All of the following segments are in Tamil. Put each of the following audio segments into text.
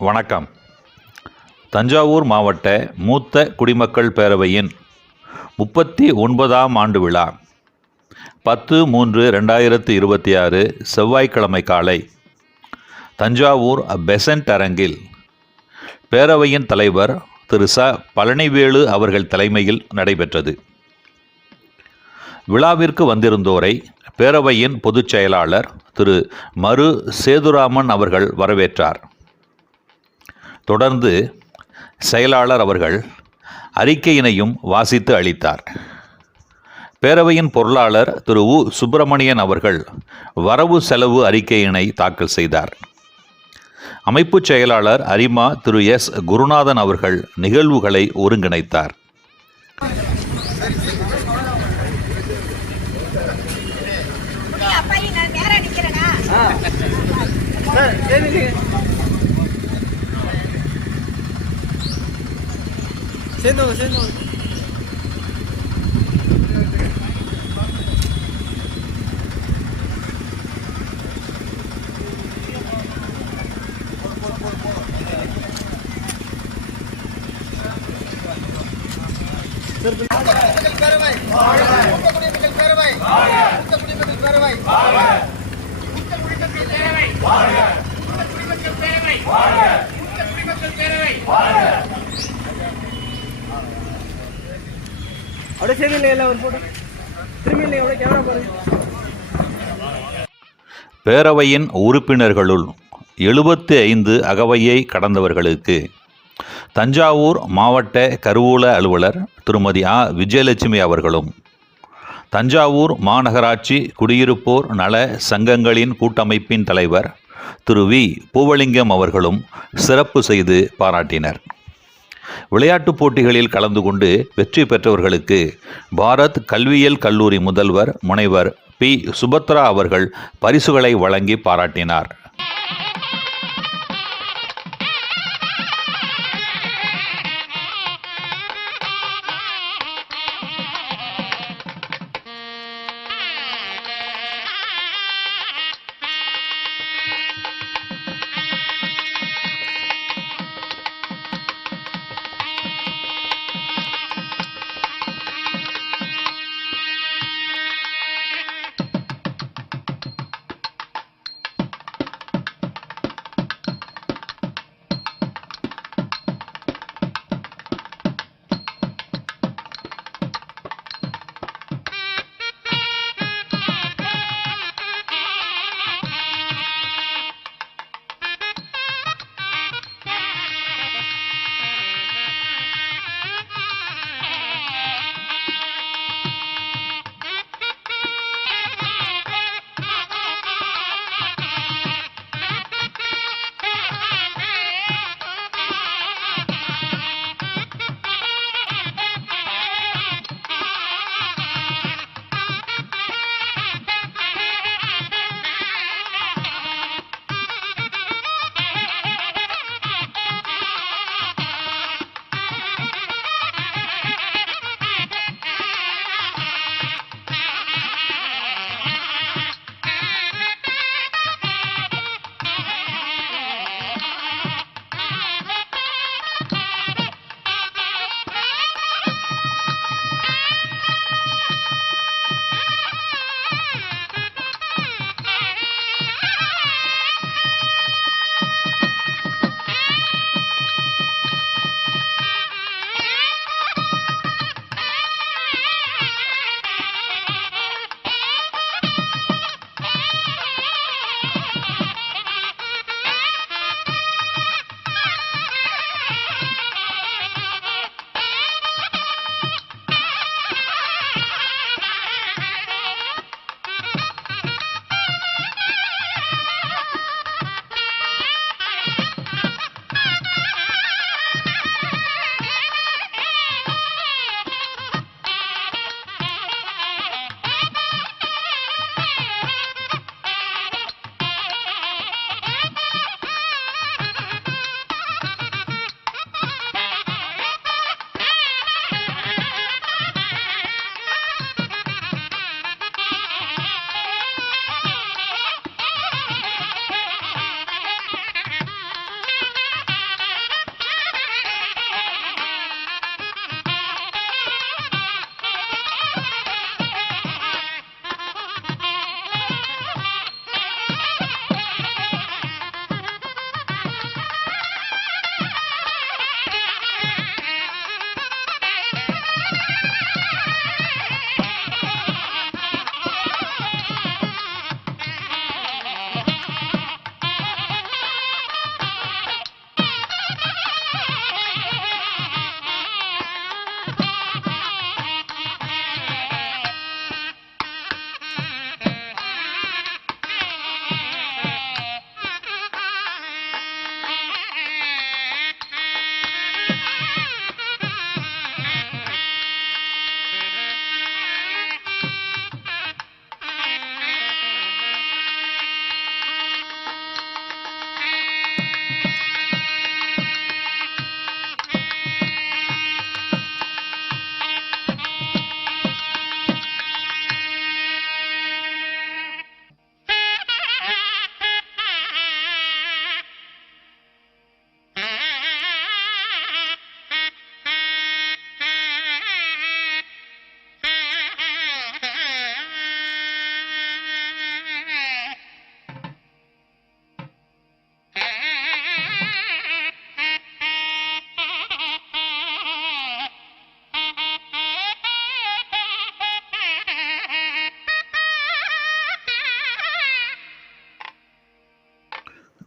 வணக்கம். தஞ்சாவூர் மாவட்ட மூத்த குடிமக்கள் பேரவையின் 39ஆம் ஆண்டு விழா 10/3/2026 செவ்வாய்க்கிழமை காலை தஞ்சாவூர் பெசன்ட் அரங்கில் பேரவையின் தலைவர் திரு ச. பழனிவேலு அவர்கள் தலைமையில் நடைபெற்றது. விழாவிற்கு வந்திருந்தோரை பேரவையின் பொதுச் செயலாளர் திரு மரு சேதுராமன் அவர்கள் வரவேற்றார். தொடர்ந்து செயலாளர் அவர்கள் அறிக்கையினையும் வாசித்து அளித்தார். பேரவையின் பொருளாளர் திரு உ. சுப்பிரமணியன் அவர்கள் வரவு செலவு அறிக்கையினை தாக்கல் செய்தார். அமைப்புச் செயலாளர் அரிமா திரு எஸ். குருநாதன் அவர்கள் நிகழ்வுகளை ஒருங்கிணைத்தார். பேரவையின் உறுப்பினர்களுள் 75 அகவையை கடந்தவர்களுக்கு தஞ்சாவூர் மாவட்ட கருவூல அலுவலர் திருமதி ஆ. விஜயலட்சுமி அவர்களும், தஞ்சாவூர் மாநகராட்சி குடியிருப்போர் நல சங்கங்களின் கூட்டமைப்பின் தலைவர் திரு வி. பூவலிங்கம் அவர்களும் சிறப்பு செய்து பாராட்டினர். விளையாட்டுப் போட்டிகளில் கலந்து கொண்டு வெற்றி பெற்றவர்களுக்கு பாரத் கல்வியியல் கல்லூரி முதல்வர் முனைவர் பி. சுபத்ரா அவர்கள் பரிசுகளை வழங்கி பாராட்டினார்.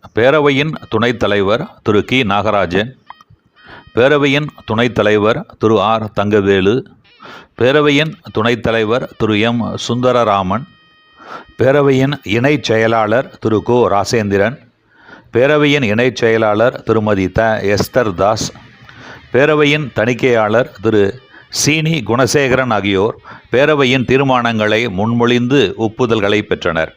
பேரவையின் துணைத் தலைவர் திரு கி நாகராஜன், பேரவையின் துணைத் தலைவர் திரு ஆர் தங்கவேலு, பேரவையின் துணைத் தலைவர் திரு எம் சுந்தரராமன், பேரவையின் இணைச் செயலாளர் திரு கோ ராசேந்திரன், பேரவையின் இணைச் செயலாளர் திருமதி த எஸ்தர் தாஸ், பேரவையின் தணிக்கையாளர் திரு சீனி குணசேகரன் ஆகியோர் பேரவையின் தீர்மானங்களை முன்மொழிந்து ஒப்புதல்களை பெற்றனர்.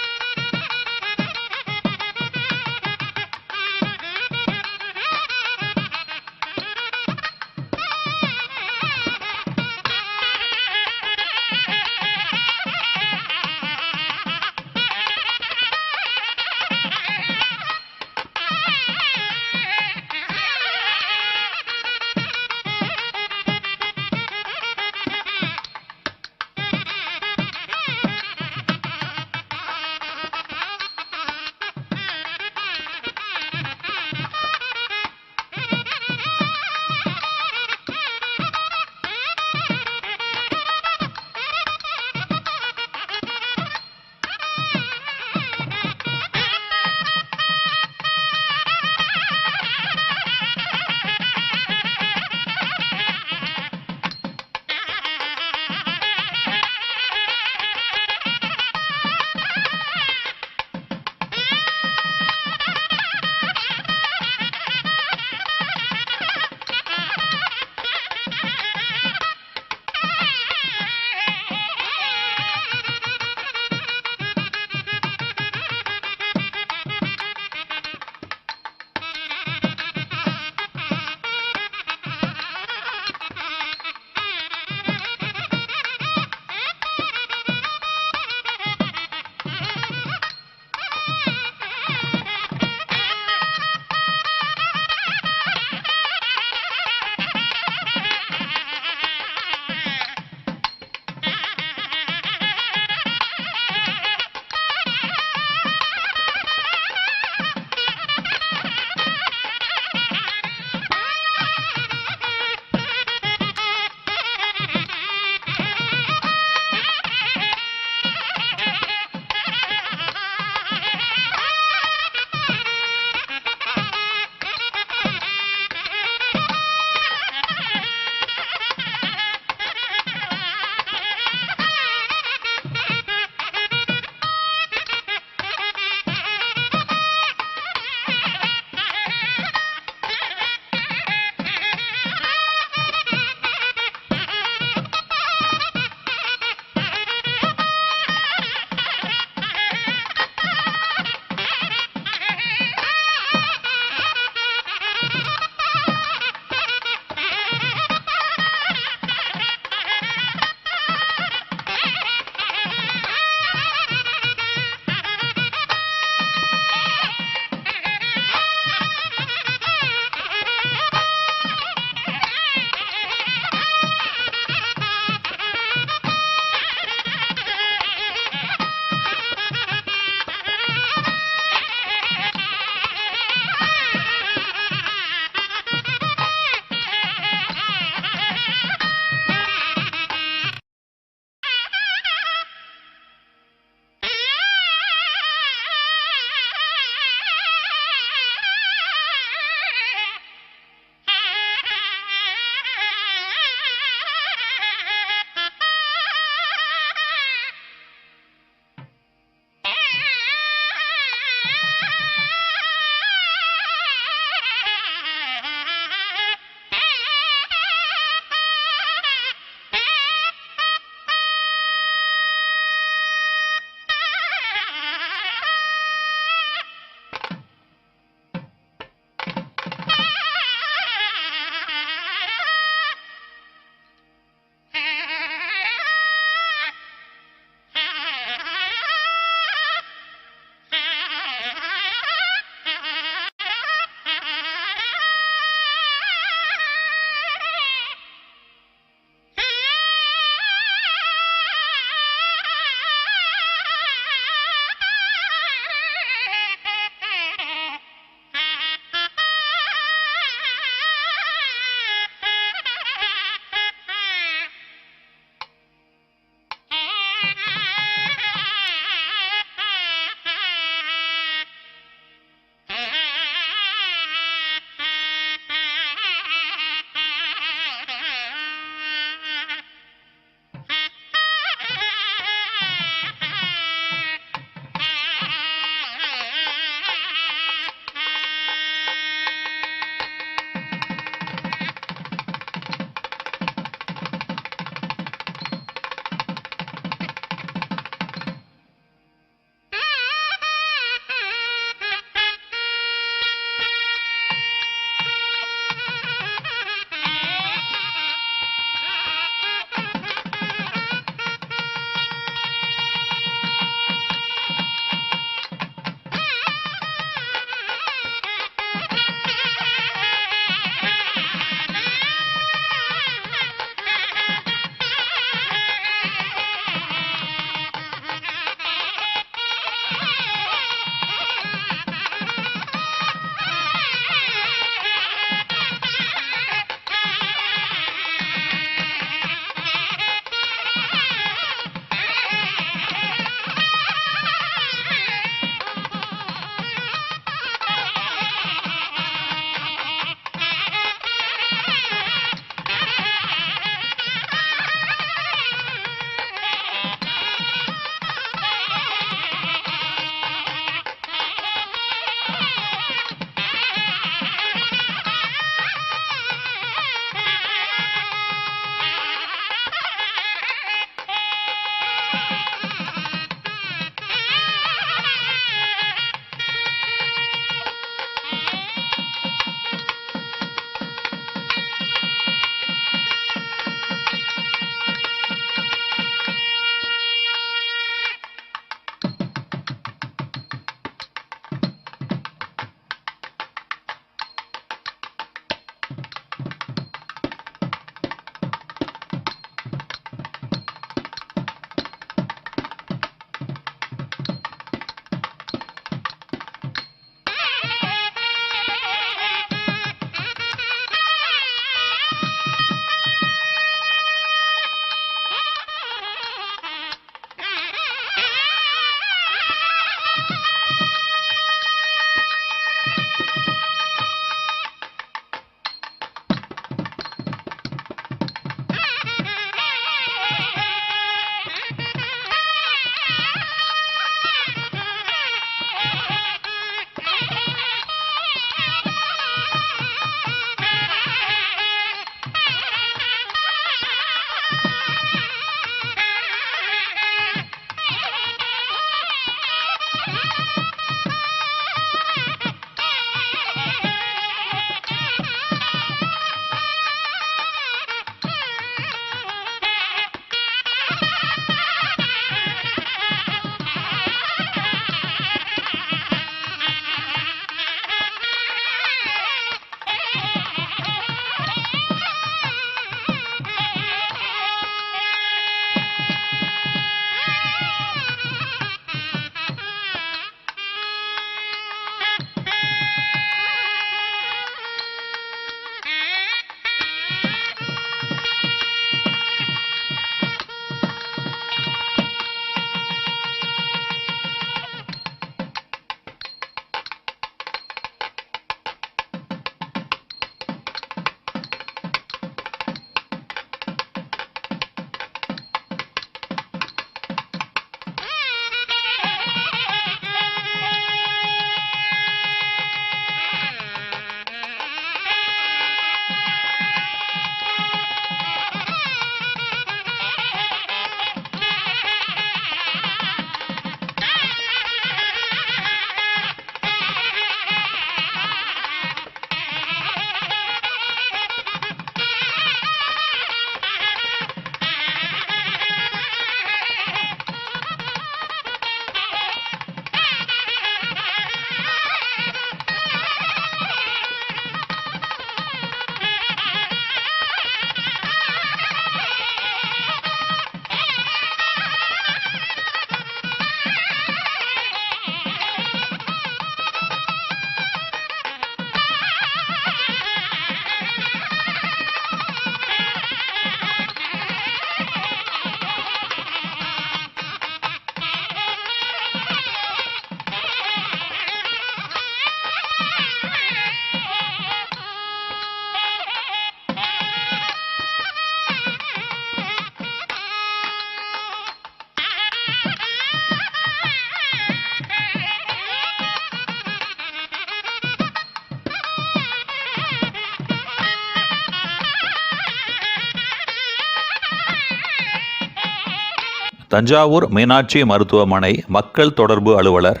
தஞ்சாவூர் மீனாட்சி மருத்துவமனை மக்கள் தொடர்பு அலுவலர்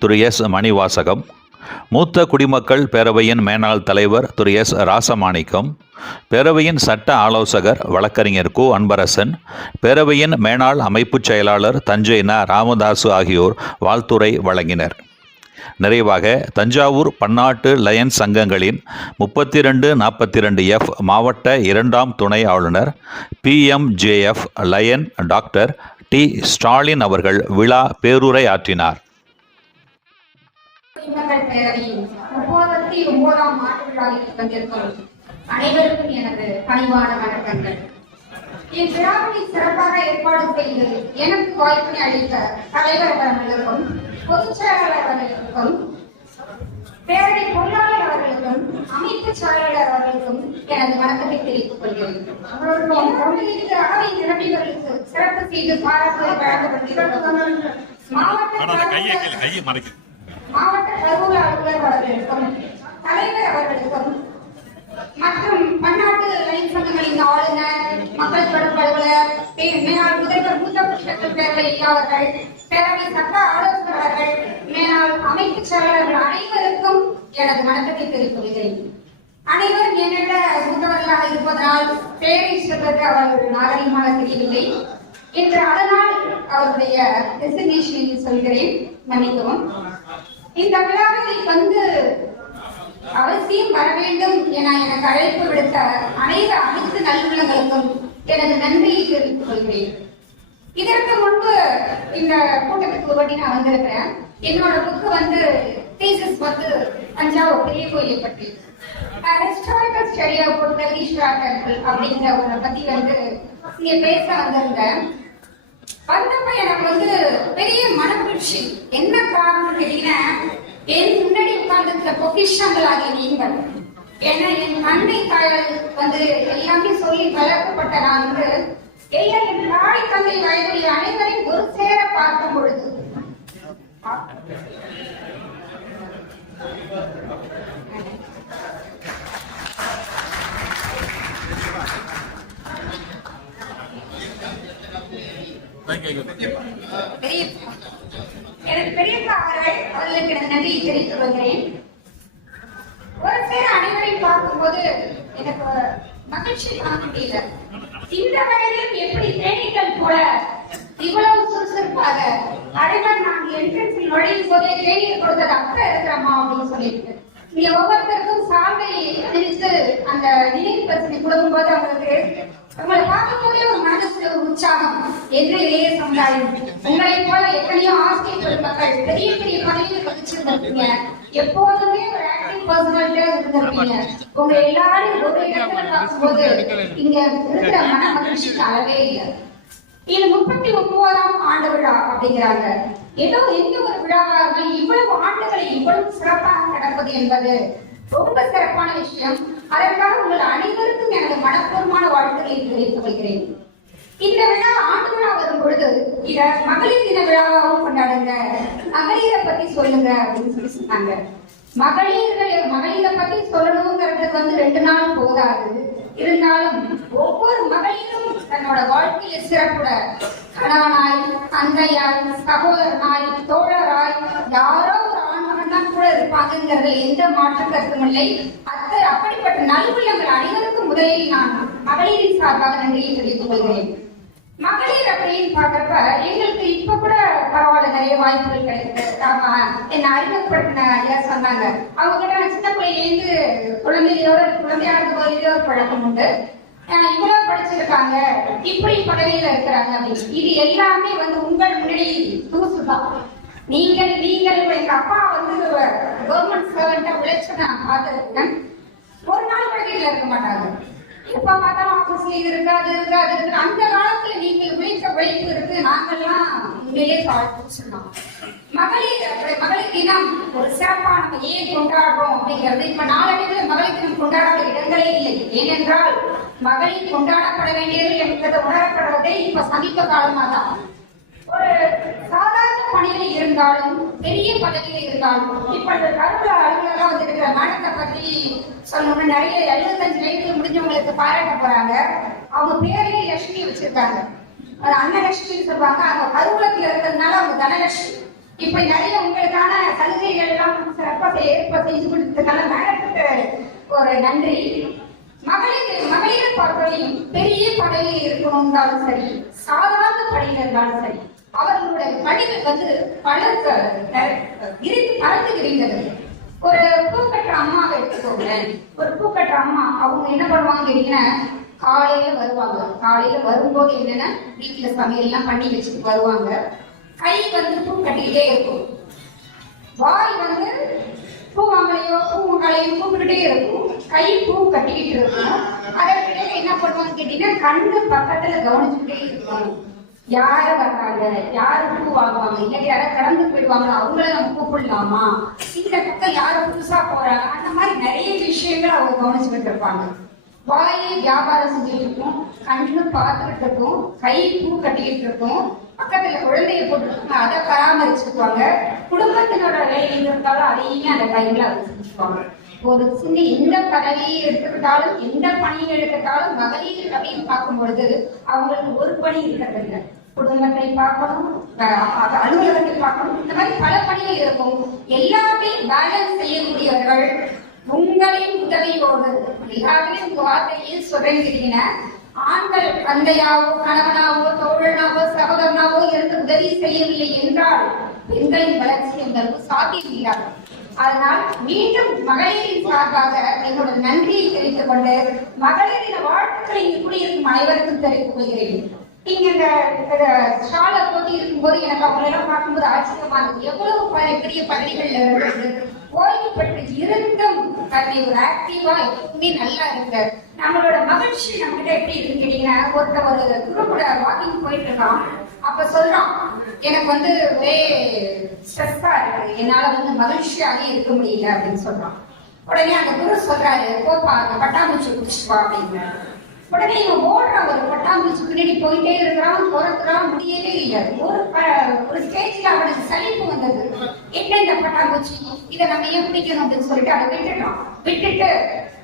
திரு எஸ் மணிவாசகம், மூத்த குடிமக்கள் பேரவையின் மேனாள் தலைவர் திரு எஸ் ராசமாணிக்கம், பேரவையின் சட்ட ஆலோசகர் வழக்கறிஞர் கு அன்பரசன், பேரவையின் மேனாள் அமைப்புச் செயலாளர் தஞ்சை ந ராமதாசு ஆகியோர் வாழ்த்துரை வழங்கினர். நிறைவாக தஞ்சாவூர் பன்னாட்டு லயன்ஸ் சங்கங்களின் 3242F மாவட்ட 2ஆம் துணை ஆளுநர் PMJF lion doctor T Stalin அவர்கள் விழா பேருரை ஆற்றினார். அனைவருக்கும் எனது பணிவான வணக்கங்கள். இவ்விழாவை சிறப்பாக ஏற்பாடு செய்து எனக்கு வாய்ப்பினை அளித்த தலைவர் அவர்களுக்கும், பொதுச் செயலாளர் அவர்களுக்கும், பேரவை பொருளாளர் அவர்களுக்கும், அமைப்பு செயலாளர் அவர்களுக்கும் எனது வணக்கத்தை தெரிவித்துக் கொள்கிறேன். அவை நிரம்பியவர்களுக்கு சிறப்பு செய்து பாராட்டுரை வழங்கப்பட்டிருக்கிறது. மாவட்ட கருவூல அலுவலர் அவர்களுக்கும், தலைவர் அவர்களுக்கும் மற்றும் பன்னாட்டு லயன்ஸ் சங்கங்களின் ஆளுநர், மக்கள் தொடர்பு அலுவலர், மேலாள் முதல்வர், மூத்த குடிமக்கள் பேரவை அவர்கள், பேரவை சட்ட ஆலோசகர்கள், மேலாள் அமைப்பு செயலாளர்கள் அனைவருக்கும் எனது வணக்கத்தை தெரிவித்துக் கொள்கிறேன். அனைவரும் என்னிட மூத்தவர்களாக இருப்பதனால் பேரை சொல்வது அவர்கள் நாகரிகமாக தெரியவில்லை என்று அதனால் அவருடைய டெசிக்னேஷனில் சொல்கிறேன், மன்னிக்கவும். இந்த விழாவில் வந்து அவசியம் வர வேண்டும் என எனக்கு அழைப்பு விடுத்த அனைத்து நல்லுள்ளங்களுக்கும் எனது நன்றியை தெரிவித்துக் கொள்கிறேன். இதற்கு முன்பு இந்த கூட்டத்துக்கு ஒட்டி நான் வந்திருக்கிறேன். என்னோட புக்கு வந்து தீசிஸ் வந்து தஞ்சாவூர் பெரிய கோயிலை பற்றி historical study of Brihadeeswara temple அப்படிங்கிற ஒரு பத்தி வந்து இங்க பேச வந்திருந்தேன். வந்தப்ப எனக்கு வந்து பெரிய மனமகிழ்ச்சி. என்ன காரணம் கேட்டீங்கன்னா, என் முன்னாடி உட்கார்ந்து பொக்கிஷங்களாகிய நீங்கள், ஏன்னா என் அன்னை தாயால் வந்து எல்லாமே சொல்லி வளர்க்கப்பட்ட நான் வந்து என் தாய் தந்தை வயதுடைய அனைவரையும் ஒரு சேர பார்க்கும் பொழுது எனக்கு பெரியப்பா அவர்களுக்கு எனது நன்றியை தெரிவித்துக் கொள்கிறேன். ஒரு சேர அனைவரையும் பார்க்கும்போது எனக்கு மகிழ்ச்சி காண முடியல. இந்த வயதிலும் எப்படி தேனீக்கள் போல இவ்வளவு சுறுசுறுப்பாக அனைவர் நான் என்ட்ரன்ஸில் நுழையும் போதே தேநீர் கொடுத்தது அக்கறை இருக்கிறம்மா அப்படின்னு சொல்லிட்டு இங்க ஒவ்வொருத்தருக்கும் சாலை அணிவித்து அந்த நினைவு பிரச்சனை கொடுக்கும் போது அவங்களுக்கு உங்களை பார்க்கும் போதே ஒரு மனசுல ஒரு உற்சாகம். என்ன இளைய சமுதாயம், உங்களை போல எத்தனையோ ஆசிரியர் பெருமக்கள் பெரிய பெரிய பதவியில் வகிச்சிருந்திருப்பீங்க, எப்போதுமே ஒரு ஆக்டிவ் பர்சனாலிட்டியா இருந்திருப்பீங்க. உங்க எல்லாரும் ஒரு இடத்துல பார்க்கும்போது இங்க இருக்கிற மன மகிழ்ச்சிக்கு அளவே இல்லை. இது 39ஆம் ஆண்டு விழா அப்படிங்கிறாங்க. ஏதோ எந்த ஒரு விழாவாக இவ்வளவு ஆண்டுகளை இவ்வளவு சிறப்பாக நடப்பது என்பது ரொம்ப சிறப்பான விஷயம். அதற்காக உங்கள் அனைவருக்கும் எனது மனப்பூர்வமான வாழ்த்துக்களை தெரிவித்துக் கொள்கிறேன். இந்த விழா ஆண்டு விழா வரும் பொழுது இத மகளிர் தின விழாவாகவும் கொண்டாடுங்க, மகளிரை பத்தி சொல்லுங்க அப்படின்னு சொல்லி சொன்னாங்க. மகளிரை பத்தி சொல்லணுங்கிறதுக்கு வந்து 2 நாள் போதாது. இருந்தாலும் ஒவ்வொரு மகளிரும் தன்னோட வாழ்க்கையில சிறப்புட கணவனாய், தந்தையாய், சகோதரனாய், தோழராய் யாரோ ஒரு ஆண்மகன் தான் கூட இருப்பாங்கிறதுல எந்த மாற்று கருத்தும் இல்லை. அப்படிப்பட்ட நல்வுள்ளங்கள் அனைவருக்கும் முதலில் நான் மகளிரின் சார்பாக நன்றியை தெரிவித்துக் கொள்கிறேன். மகளிர் அப்படின்னு பாக்குறப்ப எங்களுக்கு இப்ப கூட பரவாயில்ல, நிறைய வாய்ப்புகள் கிடைக்குது. ஆமா, என்ன அறிமுகப்படுத்தின ஐயா சொன்னாங்க, அவங்க கிட்ட சின்ன பிள்ளையிலேருந்து குழந்தையா இருக்க போதிலே ஒரு பழக்கம் உண்டு. இவ்வளவு படிச்சிருக்காங்க, இப்படி பதவியில இருக்கிறாங்க அப்படின்னு. இது எல்லாமே வந்து உங்கள் முன்னாடி தூசுதான். நீங்கள் எங்க அப்பா வந்து கவர்மெண்ட் சர்வெண்டா உழைச்சு நான் பார்த்திருக்கேன். ஒரு நாள் பதவியில இருக்க மாட்டாங்க. எப்ப பார்த்தாலும் ஆபீஸ்ல இருக்காது. அந்த காலத்துல நீங்கள் உழைத்த உழைப்பு இருக்கு. நாங்கெல்லாம் உண்மையிலே சொன்னோம். மகளிர் தினம் ஒரு சிறப்பா நம்ம ஏன் கொண்டாடுறோம் அப்படிங்கிறது இப்ப நாளடைவில் மகளிர் தினம் கொண்டாடாத இடங்களே இல்லை. ஏனென்றால் மகளிர் கொண்டாடப்பட வேண்டியது என்பது உணரப்படுவதே இப்ப சமீப காலமா தான். ஒரு சாதாரண பணியில இருந்தாலும் பெரிய பதவியில இருந்தாலும் இப்ப இந்த கருவூல அலுவலராக வந்திருக்கிற மேடத்தை பத்தி சொல்லணும்னு நிறைய 75 வயதுல முடிஞ்சவங்களுக்கு பாராட்ட போறாங்க. அவங்க பேரையே லட்சுமி வச்சிருக்காங்க. அது அன்னலட்சுமின்னு சொல்லுவாங்க. அவங்க கருவூலத்தில் இருக்கிறதுனால அவங்க தனலட்சுமி. இப்ப நிறைய உங்களுக்கான சலுகைகள் எல்லாம் சிறப்பாக ஏற்பாடு செய்து கொடுத்ததுனால மேடத்துக்கு ஒரு நன்றி. மகளிர் பார்வையும் பெரிய படையில் இருக்கணும்னாலும் சரி, சாதாரண படையில் இருந்தாலும் சரி, அவர்களுடைய பணிகள் இறுதி பறந்து விரிந்தது. ஒரு பூக்கற்ற அம்மாவை எடுத்துக்கோங்க. ஒரு பூக்கற்ற அம்மா அவங்க என்ன பண்ணுவாங்க கேட்டீங்கன்னா, காலையில வருவாங்க. காலையில வரும்போது என்னன்னா, வீட்டுல சமையல் எல்லாம் பண்ணி வச்சுட்டு வருவாங்க. கை பூ கட்டிக்கிட்டே இருக்கும். வாய் பூமங்களையும் கூப்பிட்டுட்டே இருக்கும். கை பூ கட்டிக்கிட்டு இருக்கும். அதற்கு என்ன பண்ணுவாங்க கேட்டீங்கன்னா, கண்ணு பக்கத்துல கவனிச்சுட்டே இருக்கும். யாரு வர்றாங்க, யாரு பூ வாங்குவாங்க, இல்லை யாராவது கடந்து போயிடுவாங்க, அவங்கள நம்ம கூப்பிடலாமா, இந்த பக்கம் யாரு புதுசா போறாங்க, அந்த மாதிரி நிறைய விஷயங்கள் அவங்க கவனிச்சுக்கிட்டு இருப்பாங்க. வாயை வியாபாரம் செஞ்சுட்டு இருக்கும், கண்ணு பார்த்துக்கிட்டு இருக்கும், கை பூ கட்டிக்கிட்டு இருக்கும், பக்கத்துல குழந்தைய போட்டுருக்காங்க, அதை பராமரிச்சுக்குவாங்க. குடும்பத்தினோட வேலை இருந்தாலும் அதையுமே அந்த டைம்ல அதை செஞ்சுக்குவாங்க. ஒரு சின்ன எந்த பதவியை எடுத்துக்கிட்டாலும், எந்த பணியை எடுத்துக்கிட்டாலும், மகளிர் அப்படின்னு பார்க்கும் பொழுது அவங்களுக்கு ஒரு பணி இருக்கிறது இல்லை. குடும்பத்தை பார்க்கணும், அலுவலகத்தை பார்க்கணும், இந்த மாதிரி பல பணிகள் இருக்கும். எல்லாத்தையும் பேலன்ஸ் செய்யக்கூடியவர்கள் உங்களின் உதவியோடு எல்லாத்திலையும் உங்க வார்த்தையில் சொல்றீங்க. ஆண்கள் தந்தையாவோ கணவனாவோ தோழனாவோ சகோதரனாவோ இருந்து உதவி செய்யவில்லை என்றால் பெண்களின் வளர்ச்சி எங்களுக்கு சாத்தியம் இல்லாது. அதனால் மீண்டும் மகளிரின் சார்பாக என்னோட நன்றியை தெரிவித்துக் கொண்டு மகளிரின் வாழ்த்துக்களை இங்கு கூடியிருக்கும் அனைவருக்கும் தெரிவித்துக் கொள்கிறேன். நீங்க இந்த ஷால போட்டி இருக்கும்போது எனக்கு அவங்களெல்லாம் பார்க்கும்போது ஆச்சரியமா இருக்கு. எவ்வளவு பெரிய பதவிகள்ல இருந்து ஓய்வு பெற்று இருந்தும் தன்னை ஒரு ஆக்டிவா எப்பவுமே நல்லா இருக்கு. நம்மளோட மகிழ்ச்சி நம்ம கிட்ட எப்படி இருக்குன்னு கேட்டீங்கன்னா, ஒரு குரூப்போட வாக்கிங் போயிட்டு இருக்கான். அப்ப சொல்றான், எனக்கு ஒரே ஸ்ட்ரெஸ்ஸா இருக்கு, என்னால மகிழ்ச்சியாவே இருக்க முடியல அப்படின்னு சொல்றான். உடனே அந்த குரு சொல்றாரு, போப்பா அந்த பட்டாம்பூச்சி குடிச்சுட்டு வா அப்படின்னு. உடனே இவன் ஓடுறான், ஒரு பட்டாம்பூச்சி பின்னாடி போயிட்டே இருக்கிறான், துரத்துறான், முடியவே இல்லை. ஒரு ஸ்டேஜ்ல அவனுக்கு சலிப்பு வந்தது. என்ன இந்த பட்டாம்பூச்சி, இதை நம்ம ஏன் பிடிக்கணும் அப்படின்னு சொல்லிட்டு அதை விட்டுட்டு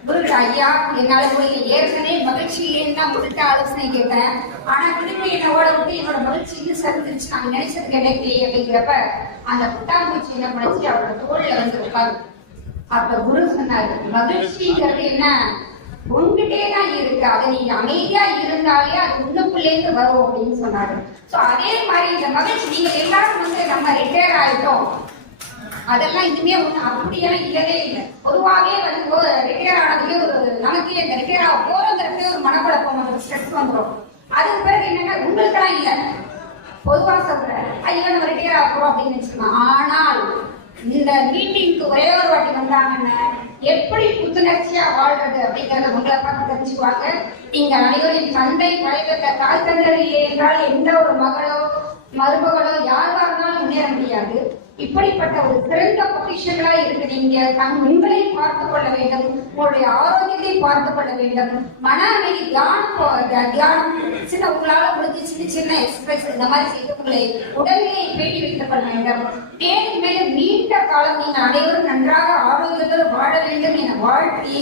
குரு ஐயா, என்னால ஏற்கனவே மகிழ்ச்சி இல்லைன்னு தான் உங்கள்கிட்ட ஆலோசனை கேட்டேன். ஆனா திரும்பி என்ன ஓட விட்டு என்னோட மகிழ்ச்சி இன்னும் சரிஞ்சிருச்சு, நாங்க நினைச்சது கிடைக்கலையே அப்படிங்கிறப்ப அந்த பட்டாம்பூச்சி என்ன பண்ணிச்சு, அவரோட தோல்ல உட்காரு. அப்ப குரு சொன்னாரு, மகிழ்ச்சிங்கிறது என்ன, உங்ககிட்டே தான் இருக்கு, அதை நீங்க அமைதியா இருந்தாலே அது உள்ளுக்குள்ளேருந்து வரும் அப்படின்னு சொன்னாரு. சோ அதே மாதிரி இந்த மகிழ்ச்சி நீங்க எல்லாரும் நம்ம ரிட்டையர் ஆயிட்டோம், அதெல்லாம் இதுமே ஒண்ணு அப்படியெல்லாம் இல்லவே இல்லை. பொதுவாகவே ரிட்டையர் ஆனதுமே நமக்கே இந்த ரிட்டையர் ஆக போறோங்கிறதுக்கு ஒரு மனக்குழப்பம் வந்துடும், ஸ்ட்ரெஸ் வந்துடும். அதுக்கு பிறகு என்னன்னா, உங்களுக்கெல்லாம் இல்லை, பொதுவா சொல்றேன், ஐயோ நம்ம ரிட்டையர் ஆக போறோம் அப்படின்னு வச்சுக்கலாம். ஆனால் இந்த மீட்டிங்க்கு ஒரே ஒரு வாட்டி வந்தாங்கன்னா எப்படி புத்துணர்ச்சியா வாழ்றது அப்படிங்கறத உங்களை பார்த்து தெரிஞ்சுக்குவாங்க. நீங்க அனைவரின் தந்தை பழைய தாய் தந்தர் இல்லை என்றால் எந்த ஒரு மகளோ மருமகளோ யாரா இருந்தாலும் முன்னேற முடியாது. இப்படிப்பட்ட ஒரு சிறந்த பொசிஷன்களா இருக்கு. நீங்க உங்களை பார்த்துக் கொள்ள வேண்டும், உங்களுடைய ஆரோக்கியத்தை பார்த்துக் கொள்ள வேண்டும், மன அமைதி, தியானம் சின்ன உங்களால முடிஞ்சு சின்ன சின்ன எக்ஸசைஸ் இந்த மாதிரி செய்து உங்களை உடல்நிலையை பேட்டி வைத்துக் கொள்ள வேண்டும். மேலும் மேலும் நீண்ட காலம் நீங்கள் அனைவரும் நன்றாக ஆரோக்கியத்தோடு வாழ வேண்டும் என வாழ்த்தி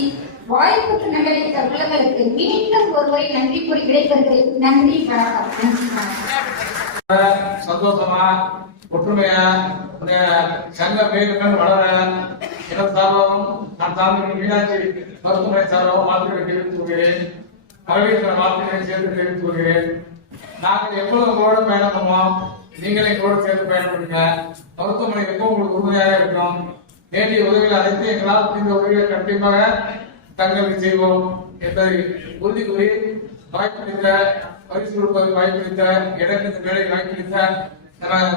வாய்ப்புக்கு நகரித்த உள்ளங்களுக்கு மீண்டும் ஒருவரை நன்றி கூறி விடைபெறுகிறேன். நன்றி, வணக்கம். சந்தோஷமா ஒற்றுமையா சங்க மேலும் வளர எனது சார்பாகவும் நான் சார்ந்த மீனாட்சி மருத்துவமனை சார்பாகவும் வாழ்த்துக்களை தெரிவித்துக் கொள்கிறேன். மகளிர் வாழ்த்துக்களை சேர்த்து தெரிவித்துக் கொள்கிறேன். நாங்கள் எப்போது உங்களோட பயணம் பண்ணுவோம், நீங்களே எங்களோட சேர்ந்து பயணப்படுங்க. மருத்துவமனை எப்போ உங்களுக்கு உறுதியாக இருக்கும். வேண்டிய உதவிகள் அனைத்து எங்களால் புரிந்த உதவிகளை கண்டிப்பாக தங்களுக்கு செய்வோம் என்பதை உறுதி கூறி வாய்ப்பளித்த பரிசு கொடுப்பதற்கு வாய்ப்பளித்த இடங்களுக்கு வேலை வாய்ப்பளித்த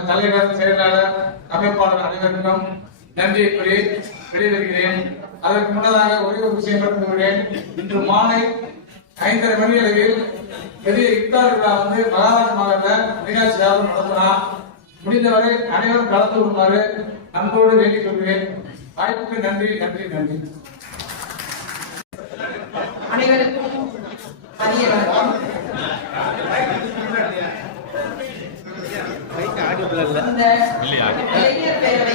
தலைவர், செயலாளர், அமைப்பாளர் அனைவருக்கும் நன்றியை கூறி வெளியிடுகிறேன். அதற்கு முன்னதாக ஒரே ஒரு விஷயம் நடத்துகிறேன். இன்று மாலை 5:30 மணி அளவில் பெரிய இஃப்தார் விழா மகாராஜ் மாவட்ட மீனாட்சி யாரும் நடத்தலாம். முடிந்தவரை அனைவரும் கலந்து கொள்ளுமாறு அன்போடு வேண்டிக் கொள்கிறேன். வாய்ப்புக்கு நன்றி, நன்றி, நன்றி. அனைவருக்கும் மதிய வணக்கம். இந்த இளைஞர் பேரவை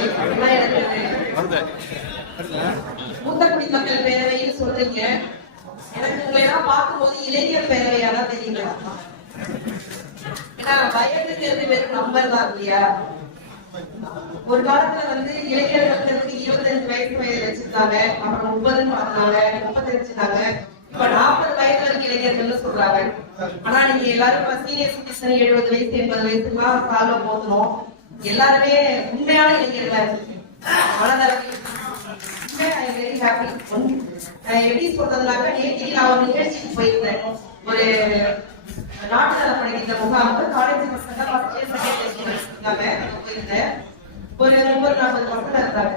மூத்த குடிமக்கள் பேரவைன்னு சொல்றீங்க. எனக்கு உங்களை எல்லாம் பார்க்கும்போது இளைஞர் பேரவையா தான் தெரியுங்க. ஏன்னா வயதுங்கிறது வெறும் நம்பர் தான் இல்லையா? ஒரு காலத்துல வந்து இளைஞர்களுக்கு 25 வயது வச்சிருந்தாங்க, அப்புறம் 30 பார்த்தாங்க, 35 இப்ப 40 வயது வரைக்கும் இளைஞர்கள் சொல்றாங்க. ஆனா நீங்க எல்லாரும் சீனியர் சிட்டிசன் 70 வயசு 80 வயசுலாம் கால போகணும். எல்லாருமே உண்மையான இளைஞர்களா இருக்கு. மனதளவில் வெரி ஹாப்பி. எப்படி சொல்றதுனாக்க, நேற்று நான் ஒரு நிகழ்ச்சிக்கு போயிருந்தேன். ஒரு நாட்டு நலப்பணிக்கிற முகாமுக்கு காலேஜ் பசங்க போயிருந்தேன். ஒரு 30-40 பசங்க இருந்தாங்க.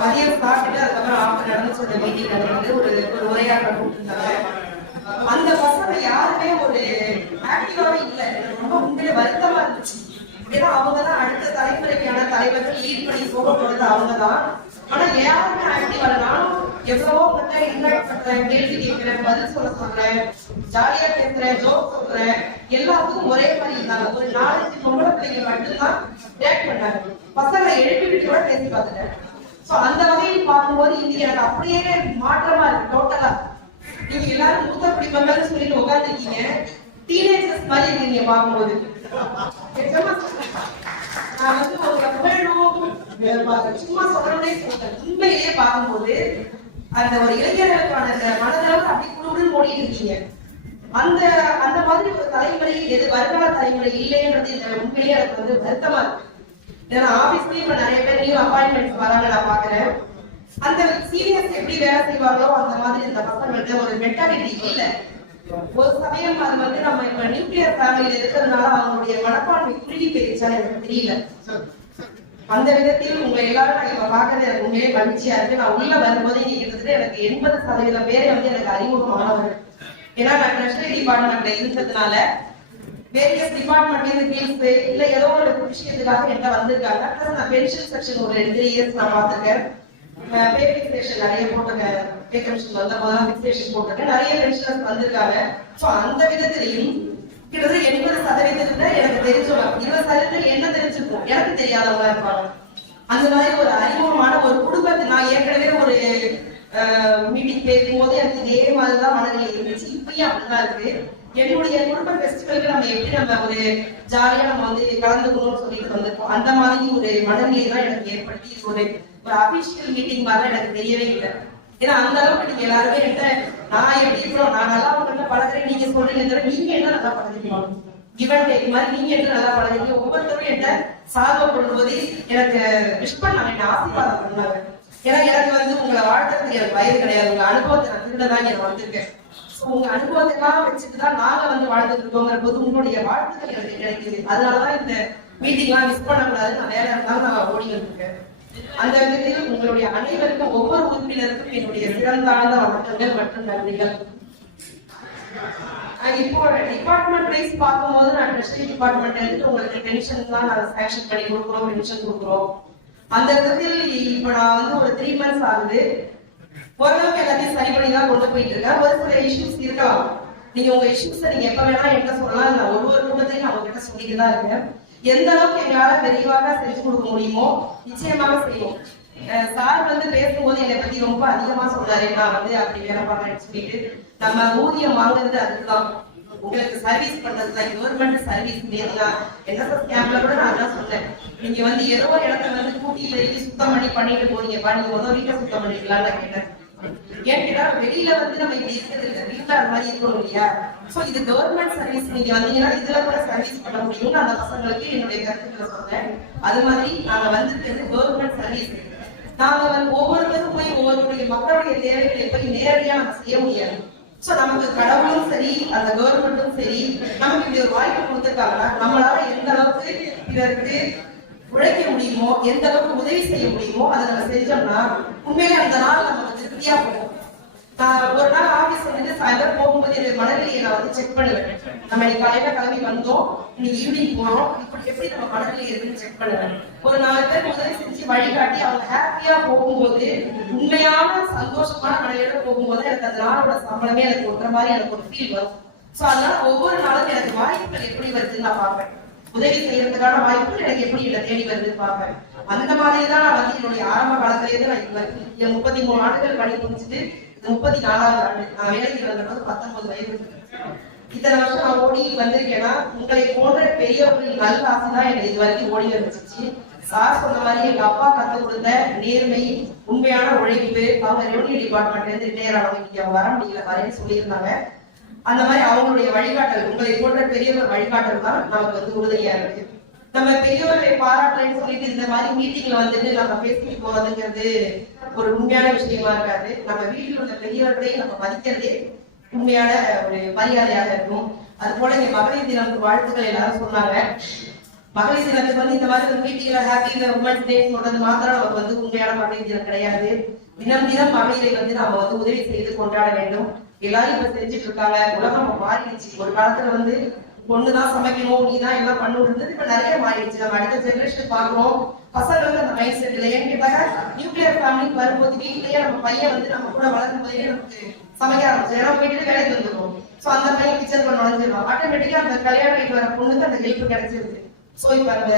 மதியம் சாப்பிட்டு அதுக்கப்புறம் ஆஃப்டர் நடந்துச்சு அந்த மீட்டிங் நடந்தது. ஒரு உரையாடல் கொடுத்துருந்தாங்க. அந்த பசங்க யாருமே ஒரு ஆக்டிவாவே இல்லை. ரொம்ப உண்மையிலே வருத்தமா இருந்துச்சு. ஏன்னா அவங்கதான் அடுத்த தலைமுறைக்கான தலைவர்கள் லீட் பண்ணி போக போறது அவங்கதான். ஆனா யாருமே ஆக்டிவா இல்லை. நானும் எவ்வளவோ இன்ட்ராக்ட் பண்றேன், கேள்வி கேட்கிறேன், பதில் சொல்றேன், ஜாலியா பேசுறேன், ஜோக் சொல்றேன். எல்லாத்துக்கும் ஒரே மாதிரி இருந்தாங்க. ஒரு 4-5 பொம்பளை பிள்ளைங்க மட்டும்தான் ரியாக்ட் பண்ணாங்க. பசங்களை எழுப்பி விட்டு கூட பேசி பார்த்துட்டேன். சோ அந்த வகையில் பார்க்கும்போது இன்னைக்கு எனக்கு அப்படியே மாற்றமா இருக்கு டோட்டலா. நீங்க எல்லாரும் மூத்த குடிமகள்னு சொல்லிட்டு உட்காந்துருக்கீங்க, டீனேஜர்ஸ் மாதிரி இருக்கீங்க பார்க்கும்போது. நான் வந்து உங்களை புகழணும் சும்மா சொல்லணும்னே சொல்றேன். உண்மையிலேயே பார்க்கும்போது அந்த ஒரு இளைஞர்களுக்கான மனதளவு அப்படி குழுன்னு ஓடிட்டு இருக்கீங்க. அந்த மாதிரி ஒரு தலைமுறை எது வருங்கால தலைமுறை இல்லைன்றது இந்த உண்மையிலேயே எனக்கு வந்து வருத்தமா இருக்கு. ஏன்னா ஆபீஸ்லயும் இப்ப நிறைய பேர் நியூ அப்பாயின்மெண்ட்ஸ் வராங்க நான் பாக்குறேன். அந்த சீனியர்ஸ் எப்படி வேலை செய்வாங்களோ அந்த மாதிரி இந்த பசங்கள்ட்ட ஒரு மென்டாலிட்டி இல்ல. ஒரு சமயம் அது வந்து நம்ம இப்ப நியூக்ளியர் ஃபேமிலியில இருக்கிறதுனால அவங்களுடைய மனப்பான்மை குறுகி போயிருச்சான்னு எனக்கு தெரியல. அந்த விதத்தில் உங்க எல்லாரும் நான் இப்ப பாக்குறது எனக்கு உண்மையிலே மகிழ்ச்சியா இருக்கு. நான் உள்ள வரும்போது இங்க கிட்டத்தட்ட எனக்கு 80% பேரை வந்து எனக்கு அறிமுகமானவர்கள். ஏன்னா நான் ட்ரெஷரி டிபார்ட்மெண்ட்ல இருந்ததுனால வேரியஸ் டிபார்ட்மெண்ட்ல இல்ல ஏதோ ஒரு விஷயத்துக்காக என்கிட்ட வந்திருக்காங்க. நான் பென்ஷன் செக்ஷன் ஒரு 3 இயர்ஸ் நான் பாத்துருக்கேன். பே ஃபிக்சேஷன் நிறைய போட்டிருக்கேன். பே கமிஷன் வந்த போதெல்லாம் ஃபிக்சேஷன் போட்டிருக்கேன். நிறைய பென்ஷனர்ஸ் வந்திருக்காங்க. சோ அந்த விதத்திலையும் கிட்டத்தட்ட 80% எனக்கு தெரிஞ்சவங்க, 20% என்ன தெரிஞ்சிருக்கும் எனக்கு தெரியாதவங்க இருப்பாங்க. அந்த மாதிரி ஒரு அறிமுகமான ஒரு குடும்பத்தை நான் ஏற்கனவே ஒரு மீட்டிங் பேசும் போது எனக்கு இதே மாதிரிதான் மனநிலை இருந்துச்சு. இப்பயும் அப்படிதான் இருக்கு. என்னுடைய குடும்ப ஃபெஸ்டிவலுக்கு நம்ம ஒரு ஜாலியா நம்ம வந்து கலந்துக்கணும்னு சொல்லிட்டு வந்திருக்கோம். அந்த மாதிரி ஒரு மனநிலை தான் எனக்கு ஏற்படுத்தி ஒரு அபிஷியல் மீட்டிங் மாதிரி எனக்கு தெரியவே இல்லை. ஏன்னா அந்த அளவுக்கு நீங்க எல்லாருமே என்கிட்ட நான் எப்படி இருக்கணும், நான் நல்லா உங்கள்கிட்ட பழகிறேன் நீங்க சொல்றீங்க, நீங்க என்ன நல்லா பழகிறீங்க, இவன் இது மாதிரி நீங்க என்ன நல்லா பழகிறீங்க, ஒவ்வொருத்தரும் என்கிட்ட சார்பம் பண்ணும்போது எனக்கு விஷ் பண்ணாங்க, என்ன ஆசீர்வாதம் பண்ணாங்க. ஏன்னா எனக்கு வந்து உங்களை வாழ்த்துறதுக்கு எனக்கு வயது கிடையாது. உங்க அனுபவத்தை நான் திருடதான் எனக்கு வந்திருக்கேன். உங்க அனுபவத்தெல்லாம் வச்சுட்டுதான் நாங்க வந்து வாழ்ந்துட்டு இருக்கோங்கிற போது உங்களுடைய வாழ்த்துக்கள் எனக்கு கிடைக்குது. அதனாலதான் இந்த மீட்டிங் எல்லாம் மிஸ் பண்ணக்கூடாது. நான் வேலை இருந்தாலும் நான் ஓடி இருக்கேன். அந்த விதத்தில் உங்களுடைய அனைவருக்கும் ஒவ்வொரு உறுப்பினருக்கும் என்னுடைய சிறந்தாழ்ந்த வணக்கங்கள் மற்றும் நன்றிகள். இப்போ டிபார்ட்மெண்ட் வைஸ் பார்க்கும்போது நான் ட்ரெஷரி டிபார்ட்மெண்ட் எடுத்து உங்களுக்கு பென்ஷன் தான் நாங்கள் சாங்ஷன் பண்ணி கொடுக்குறோம், பென்ஷன் கொடுக்குறோம். அந்த விதத்தில் இப்போ நான் வந்து ஒரு 3 months ஆகுது. ஓரளவுக்கு எல்லாத்தையும் சரி பண்ணி தான் கொண்டு போயிட்டு இருக்கேன். ஒரு சில இஷ்யூஸ் இருக்கலாம். நீங்க உங்க இஷ்யூஸை நீங்க எப்ப வேணா என்கிட்ட சொல்லலாம். நான் ஒவ்வொரு குடும்பத்தையும் நான் உங்ககிட்ட சொல்லிட்டு தான் இருக்கேன். எந்த அளவுக்கு எங்களால விரைவாக செஞ்சு கொடுக்க முடியுமோ நிச்சயமாக செய்வோம். சார் வந்து பேசும்போது என்னை பத்தி ரொம்ப அதிகமா சொன்னாரு. நான் வந்து அப்படி வேலை பார்க்கறேன்னு சொல்லிட்டு நம்ம ஊதியம் வாங்குறது அதுதான், உங்களுக்கு சர்வீஸ் பண்றதுதான், கவர்மெண்ட் சர்வீஸ். என்எஸ்எஸ் கேம்ப்ல கூட நான் தான் சொன்னேன், நீங்க வந்து ஏதோ ஒரு இடத்துல வந்து கூட்டியில இருந்து சுத்தம் பண்ணிட்டு போறீங்கப்பா, நீங்க முதல் வீட்டை சுத்தம் பண்ணிக்கலாம்னு கேட்டேன். ஏன் கேட்டா வெளியில வந்து நம்ம இப்படி இருக்கிறது இல்லை, வீட்டுல அந்த மாதிரி இருக்கணும் இல்லையா? சோ இது கவர்மெண்ட் சர்வீஸ், நீங்க வந்தீங்கன்னா இதுல கூட சர்வீஸ் பண்ண முடியும்னு அந்த பசங்களுக்கு என்னுடைய கருத்துக்களை சொன்னேன். அது மாதிரி நாங்க வந்துருக்கிறது கவர்மெண்ட் சர்வீஸ். நாங்க வந்து ஒவ்வொருத்தரும் போய் ஒவ்வொருடைய மக்களுடைய தேவைகளை போய் நேரடியா நம்ம செய்ய முடியாது. சோ நமக்கு கடவுளும் சரி அந்த கவர்மெண்ட்டும் சரி நமக்கு இப்படி ஒரு வாய்ப்பு கொடுத்துருக்காங்கன்னா நம்மளால எந்த அளவுக்கு இதற்கு உழைக்க முடியுமோ, எந்த அளவுக்கு உதவி செய்ய முடியுமோ அதை நம்ம செஞ்சோம்னா உண்மையிலே அந்த நாள் நம்ம திருப்தியா போகும். நான் ஒரு நாள் ஆபீஸ் வந்து சாயந்தரம் போகும்போது என்னுடைய மனநிலையை நான் வந்து செக் பண்ணுவேன். நம்ம இன்னைக்கு காலையில கிளம்பி வந்தோம், இன்னைக்கு ஈவினிங் போறோம், இப்படி எப்படி நம்ம மனநிலை இருக்குன்னு செக் பண்ணுவேன். ஒரு 4 பேர் உதவி செஞ்சு வழிகாட்டி அவங்க ஹாப்பியா போகும்போது, உண்மையான சந்தோஷமான மனநிலையோட போகும்போது எனக்கு அந்த நாளோட சம்பளமே எனக்கு ஒன்ற மாதிரி எனக்கு ஒரு ஃபீல் வரும். சோ அதனால ஒவ்வொரு நாளும் எனக்கு வாய்ப்புகள் எப்படி வருதுன்னு நான் பார்ப்பேன். உதவி செய்யறதுக்கான வாய்ப்புகள் எனக்கு எப்படி இல்லை தேடி வருதுன்னு பார்ப்பேன். அந்த மாதிரிதான் நான் வந்து என்னுடைய ஆரம்ப காலத்திலேயே நான் என் 33 ஆண்டுகள் பணி முடிச்சுட்டு 34வது ஆண்டு நான் வேலைக்கு வந்தபோது 19 வயது. இத்தனை வருஷம் நான் ஓடி வந்திருக்கேன்னா உங்களை போன்ற பெரியவர்களின் நல்ல ஆசை தான் என்னை இது வரைக்கும் ஓடி வந்துச்சு. சார் சொன்ன மாதிரி எங்க அப்பா கற்றுக் கொடுத்த நேர்மை, உண்மையான உழைப்பு, அவங்க ரெவன்யூ டிபார்ட்மெண்ட்ல இருந்து ரிட்டையர் ஆனவங்க இன்னைக்கு வர முடியல வரேன்னு சொல்லியிருந்தாங்க. அந்த மாதிரி அவங்களுடைய வழிகாட்டல், உங்களை போன்ற பெரியவர் வழிகாட்டல் தான் நமக்கு வந்து உறுதியா இருக்கு. நம்ம பெரியவர்களை பாராட்டுறேன்னு சொல்லிட்டு இந்த மாதிரி மீட்டிங்ல வந்துட்டு நம்ம பேசிட்டு போறதுங்கிறது ஒரு உண்மையான விஷயமா இருக்காது. நம்ம வீட்டில் உள்ள பெரியவர்களை நம்ம மதிக்கிறதே உண்மையான ஒரு மரியாதையாக இருக்கும். அது போல இங்க மகளிர் தினத்துக்கு வாழ்த்துக்கள் எல்லாரும் சொன்னாங்க. மகளிர் தினத்துக்கு வந்து இந்த மாதிரி ஒரு மீட்டிங்ல ஹாப்பி உமன்ஸ் டே சொல்றது மாத்திரம் நமக்கு வந்து உண்மையான மகளிர் தினம் கிடையாது. தினம் தினம் மகளிரை வந்து நாம வந்து உதவி செய்து கொண்டாட வேண்டும். எல்லாரும் இப்ப செஞ்சுட்டு இருக்காங்க. உலகம் மாறிடுச்சு. ஒரு காலத்துல வந்து பொண்ணுதான் சமைக்கணும், நீதான் எல்லாம் பண்ணணும், இப்ப நிறைய மாறிடுச்சு. நம்ம அடுத்த ஜெனரேஷன் பாக்குறோம். பசங்க வந்து அந்த மைண்ட் செட் இல்லை. ஏன்னு கேட்டாங்க, நியூக்ளியர் ஃபேமிலிக்கு வரும்போது வீட்லயே நம்ம பையன் வந்து நம்ம கூட வளரும் போதே நமக்கு சமைக்க ஆரம்பிச்சு. ஏன்னா போயிட்டு வேலைக்கு வந்துடும். சோ அந்த பையன் கிச்சன் நுழைஞ்சிருவான். ஆட்டோமேட்டிக்கா அந்த கல்யாணம் ஆகிட்டு வர பொண்ணுக்கு அந்த ஹெல்ப் கிடைச்சிருது. சோ இப்ப அந்த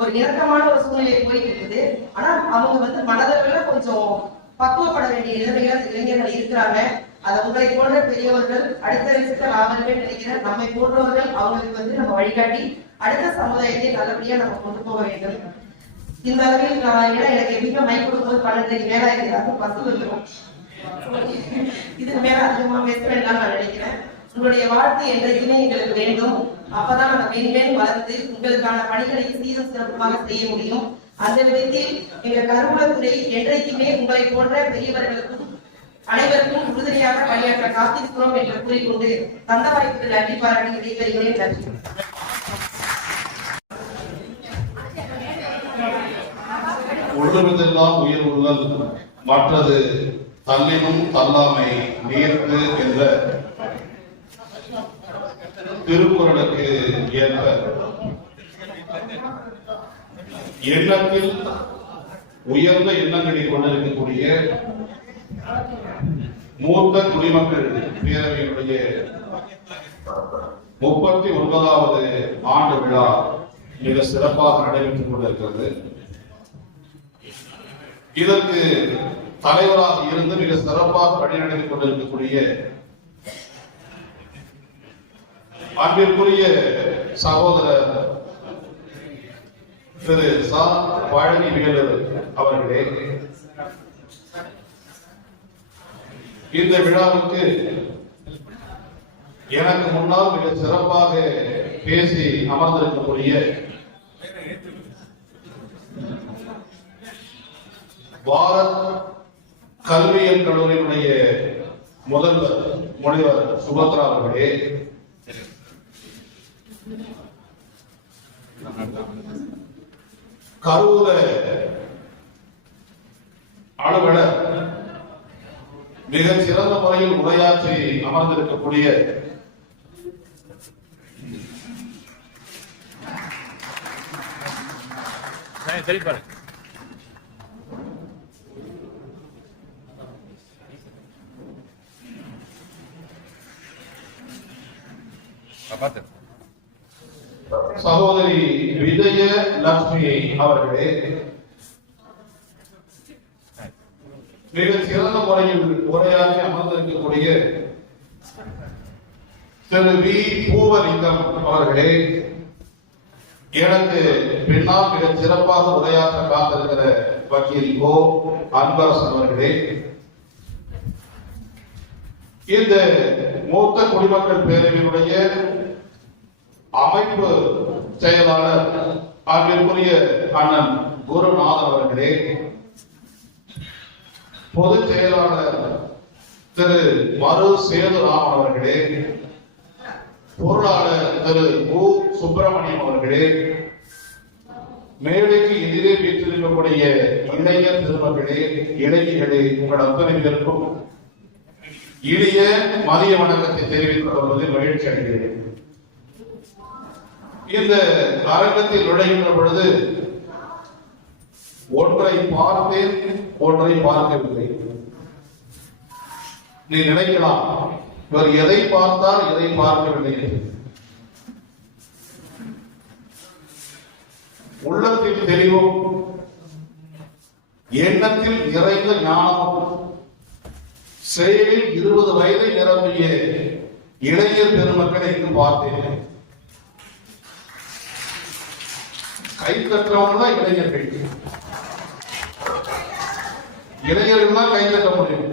ஒரு இணக்கமான ஒரு சூழ்நிலை போயிட்டு இருக்குது. ஆனா அவங்க வந்து மனதளவுல கொஞ்சம் பக்குவப்பட வேண்டிய நிலைமையில இளைஞர்கள் இருக்கிறாங்க. அதை உங்களை போன்ற பெரியவர்கள் அடுத்த விஷயத்தில் ஆகவே நினைக்கிறேன். நம்மை போன்றவர்கள் அவங்களுக்கு வந்து நம்ம வழிகாட்டி அடுத்த சமுதாயத்தை நல்லபடியா நம்ம கொண்டு போக வேண்டும். இந்த அளவில் எனக்கு எப்படியும் மைக் கொடுக்கும்போது 12 மேல ஆயிடுறாங்க, 10 வந்துடும். இதுக்கு மேல அதிகமா பேச வேண்டாம் நான் நினைக்கிறேன். உங்களுடைய வாழ்த்து என்றைக்குமே எங்களுக்கு வேண்டும். அப்பதான் நம்ம மேன்மேலும் வளர்ந்து உங்களுக்கான பணிகளை சீரும் சிறப்புமாக செய்ய முடியும். அந்த விதத்தில் எங்க கருவூலத்துறை என்றைக்குமே உங்களை போன்ற பெரியவர்களுக்கும் அனைவருக்கும் உறுதுணையாக பணியாற்ற காத்திருக்கிறோம் என்று கூறிக்கொண்டு தந்த வாய்ப்புகள் நன்றி பாராட்டி விடைபெறுகிறேன். நன்றி. உள்ளுவதெல்லாம் உயிர் உள்ளல், மற்றது தள்ளினும் தள்ளாமை நீர்த்து என்ற திருக்குறளுக்கு ஏற்ப எண்ணத்தில் உயர்ந்த எண்ணங்களை கொண்டிருக்கக்கூடிய மூத்த குடிமக்கள் பேரவையினுடைய 39வது ஆண்டு விழா மிக சிறப்பாக நடைபெற்றுக் கொண்டிருக்கிறது. இதற்கு தலைவராக இருந்து மிக சிறப்பாக வழிநடத்திக் கொண்டிருக்கக்கூடிய அன்பிற்குரிய சகோதரர் திரு சா பழனிவேலு அவர்களே, இந்த விழாவுக்கு எனக்கு முன்னால் மிக சிறப்பாக பேசி அமர்ந்திருக்கக்கூடிய பாரத் கல்வியியல் கல்லூரியினுடைய முதல்வர் முனைவர் சுபத்ரா அவர்களே, கரூர அலுவலர் மிக சிறந்த முறையில் உரையாற்றி அமர்ந்திருக்கக்கூடிய சகோதரி விஜய லட்சுமி அவர்களே, மிக சிறந்த முறையில் உரையாற்றி அமர்ந்திருக்கக்கூடிய திரு வி பூவலிங்கம் அவர்களே, எனக்கு பின்னால் மிக சிறப்பாக உரையாற்ற காத்திருக்கிற வக்கீல் ஓ அன்பரசன் அவர்களே, இந்த மூத்த குடிமக்கள் பேரவையினுடைய அமைப்பு செயலாளர் அன்பிற்குரிய அண்ணன் குருநாதன் அவர்களே, பொதுச் செயலாளர் திரு மரு சேதுராமன் அவர்களே, பொருளாளர் திரு உ சுப்பிரமணியம் அவர்களே, மேடைக்கு எதிரே வீற்றிருக்கக்கூடிய இளைஞர் திருமகளே, இளைஞர்களே, உங்கள் அத்தனை பேருக்கும் இனிய மதிய வணக்கத்தை தெரிவித்துக் கொள்வதில் மகிழ்ச்சி அடைகிறேன். இந்த அரங்கத்தில் நுழைகின்ற பொழுது ஒன்றை பார்த்தேன், ஒன்றை பார்க்கவில்லை. நீ நினைக்கலாம், இவர் எதை பார்த்தால் எதை பார்க்கவில்லை என்று. உள்ளத்தில் தெளிவும் எண்ணத்தில் நிறைந்த ஞானமும் செயலில் 20 வயதை நிரம்பிய இளைஞர் பெருமக்களை இங்கு பார்த்தேன். கை தட்டுறவங்க தான் இளைஞர்கள். இளைஞர்கள் தான் கை தட்ட முடியும்.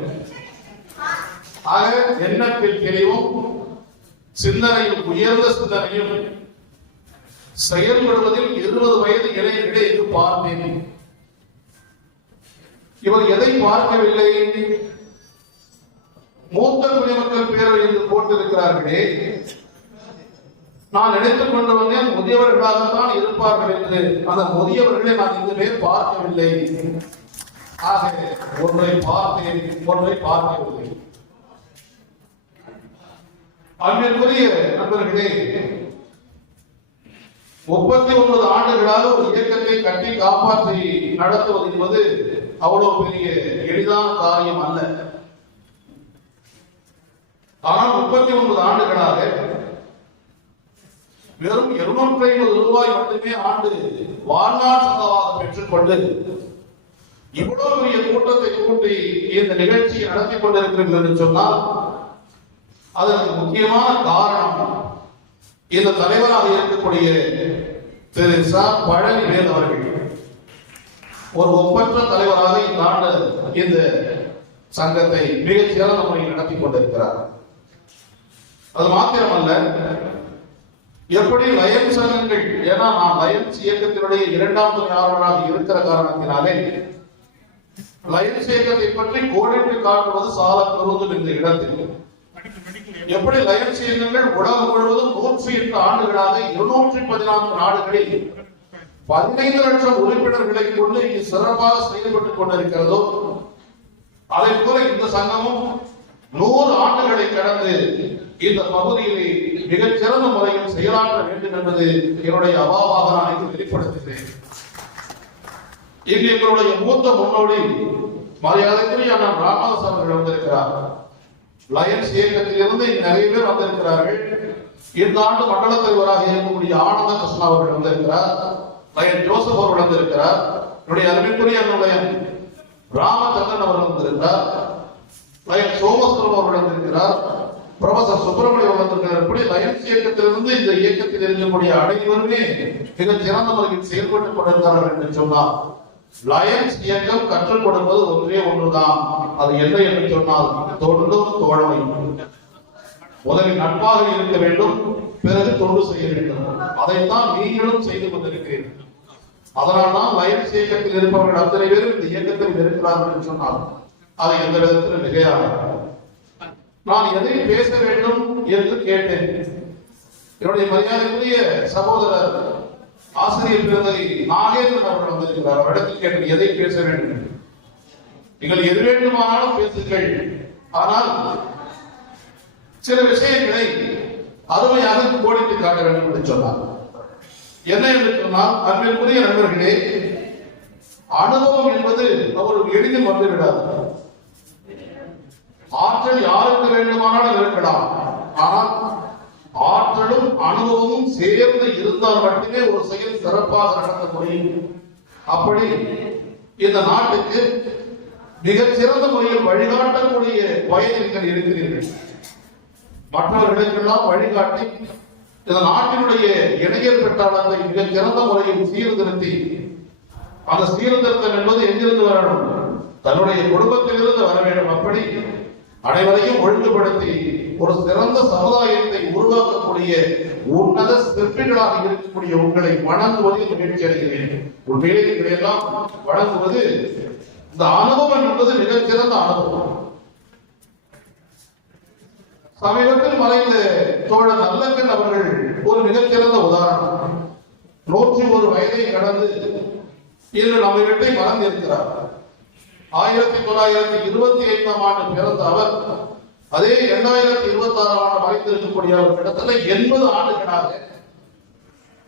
ஆக எண்ணத்தில் தெளிவும் சிந்தனையும் உயர்ந்த சிந்தனையும் செயல்படுவதில் 20 வயது இளைஞர்களை இங்கு பார்த்தேன். இவர் எதை பார்க்கவில்லை? மூத்த குடிமக்கள் பேரவை என்று போட்டிருக்கிறார்களே, நான் நினைத்துக் கொண்டு வந்தேன் முதியவர்களாகத்தான் இருப்பார்கள் என்று. அந்த முதியவர்களை நான் இதுவே பார்க்கவில்லை. ஆக ஒன்றை பார்த்தேன், ஒன்றை பார்க்கவில்லை. அன்பிற்குரிய நண்பர்களே, 39 ஆண்டுகளாக ஒரு இயக்கத்தை கட்டி காப்பாற்றி நடத்துவது என்பது அவ்வளவு பெரிய எளிதான காரியம் அல்ல. ஆனால் 39 ஆண்டுகளாக வெறும் 250 ரூபாய் மட்டுமே ஆண்டு வாழ்நாள் சந்தாவாக பெற்றுக்கொண்டு இவ்வளவு பெரிய கூட்டத்தை கூட்டி இந்த நிகழ்ச்சியை நடத்தி கொண்டிருக்கிறீர்கள் என்று சொன்னால் அதற்கு முக்கியமான காரணம் இந்த தலைவராக இருக்கக்கூடிய திரு ச. பழனிவேல் அவர்கள் ஒரு ஒப்பற்ற தலைவராக இந்த ஆண்டு இந்த சங்கத்தை மிகச் சிறந்த முறையில் நடத்தி கொண்டிருக்கிறார். அது மாத்திரமல்ல, எப்படி லயன்ஸ் சங்கங்கள், ஏன்னா நான் லயன்ஸ் இயக்கத்தினுடைய 2ஆம் துணை ஆர்வலராக இருக்கிற காரணத்தினாலே லயன்ஸ் இயக்கத்தை பற்றி கோடிட்டு காட்டுவது சால பெருந்தும் இந்த இடத்தில். எப்படி லயன்ஸ் இயக்கங்கள் உலகம் முழுவதும் 108 ஆண்டுகளாக 214 நாடுகளில் 15 லட்சம் உறுப்பினர்களை கொண்டு இங்கு சிறப்பாக செயல்பட்டுக் கொண்டிருக்கிறதோ, அதை போல இந்த சங்கமும் 100 ஆண்டுகளை கடந்து இந்த பகுதியிலே மிகச் சிறந்த முறையில் செயலாற்ற வேண்டும் என்பது என்னுடைய அபாவாக நான் இங்கு வெளிப்படுத்துகிறேன். இங்கு எங்களுடைய மூத்த முன்னோடி மரியாதைக்குரிய அண்ணன் ராமதாஸ் அவர்கள் வந்திருக்கிறார். லயன்ஸ் இயக்கத்திலிருந்து நிறைய பேர் வந்திருக்கிறார்கள். இந்த ஆண்டு மண்டல தலைவராக இருக்கக்கூடிய ஆனந்த கிருஷ்ணா அவர்கள் வந்திருக்கிறார். லயன் ஜோசப் அவர்கள் வந்திருக்கிறார். என்னுடைய அருமைக்குரிய லயன் ராமச்சந்திரன் அவர்கள் வந்திருக்கிறார். லயன் சோமசுரம் அவர்கள் வந்திருக்கிறார். புரொஃபசர் சுப்பிரமணியம் அவர்கள் வந்திருக்கிறார். இப்படி லயன்ஸ் இயக்கத்திலிருந்து இந்த இயக்கத்தில் இருக்கக்கூடிய அனைவருமே மிகச் சிறந்த முறையில் செயல்பட்டுக் கொண்டிருக்கிறார்கள் என்று சொன்னார். லயன்ஸ் இயக்கம் கற்றுக் கொடுப்பது ஒன்றே ஒன்றுதான். அது என்ன என்று சொன்னால் தொண்டும் தோழமை. முதலில் நட்பாக இருக்க வேண்டும், பிறகு தொண்டு செய்ய வேண்டும். அதைத்தான் நீங்களும் செய்து கொண்டிருக்கிறீர்கள். அதனால்தான் லயன்ஸ் இயக்கத்தில் இருப்பவர்கள் அத்தனை பேரும் இந்த இயக்கத்தில் இருக்கிறார்கள் என்று சொன்னால் அது எந்த விதத்தில் மிகையாக. நான் எதை பேச வேண்டும் என்று கேட்டேன். என்னுடைய மரியாதைக்குரிய சகோதரர் ஆசிரியர் பிறந்தகை நாகேந்திரன் அவர்கள் வந்திருக்கிறார். அவரிடத்தில் கேட்டேன் எதை பேச வேண்டும். நீங்கள் எது வேண்டுமானாலும் பேசுங்கள், ஆனால் சில விஷயங்களை அருமையாக கோடிட்டு காட்ட வேண்டும் என்று சொன்னார். என்ன என்று சொன்னால், அன்பிற்குரிய நண்பர்களே, அனுபவம் என்பது அவருக்கு எளிதில் வந்துவிடாது. ஆற்றல் யாருக்கு வேண்டுமானாலும் இருக்கலாம், ஆனால் ஆற்றலும் அனுபவமும் சேர்ந்து இருந்தால் மட்டுமே ஒரு செயல் சிறப்பாக நடத்த முடியும். அப்படி இந்த நாட்டுக்கு மிகச் சிறந்த முறையில் வழிகாட்டக்கூடிய வயதில் இருக்கிறீர்கள். மற்றவர்களுக்கெல்லாம் வழிகாட்டி இந்த நாட்டினுடைய இளைஞர் பெற்றாளத்தை மிகச் சிறந்த முறையில் சீர்திருத்தி, அந்த சீர்திருத்தம் என்பது எங்கிருந்து வரணும்? தன்னுடைய குடும்பத்திலிருந்து வர வேண்டும். அப்படி அனைவரையும் ஒழுங்குபடுத்தி ஒரு சிறந்த சமுதாயத்தை உருவாக்கக்கூடிய உன்னத சிற்பிகளாக இருக்கக்கூடிய உங்களை வணங்குவதில் முயற்சி அடைகிறேன். உண்மையிலே எல்லாம் வணங்குவது, இந்த அனுபவம் என்பது மிகச்சிறந்த அனுபவம். சமீபத்தில் மறைந்த தோழர் நல்லக்கண் அவர்கள் ஒரு மிகச்சிறந்த உதாரணம். 101 வயதை கடந்து இன்று நம்மை விட்டை மறந்திருக்கிறார். 1925ஆம் ஆண்டு பிறந்த அவர் அதே 2026ஆம் ஆண்டு மறைந்திருக்கக்கூடிய அவர் கிட்டத்தட்ட 80 ஆண்டுகளாக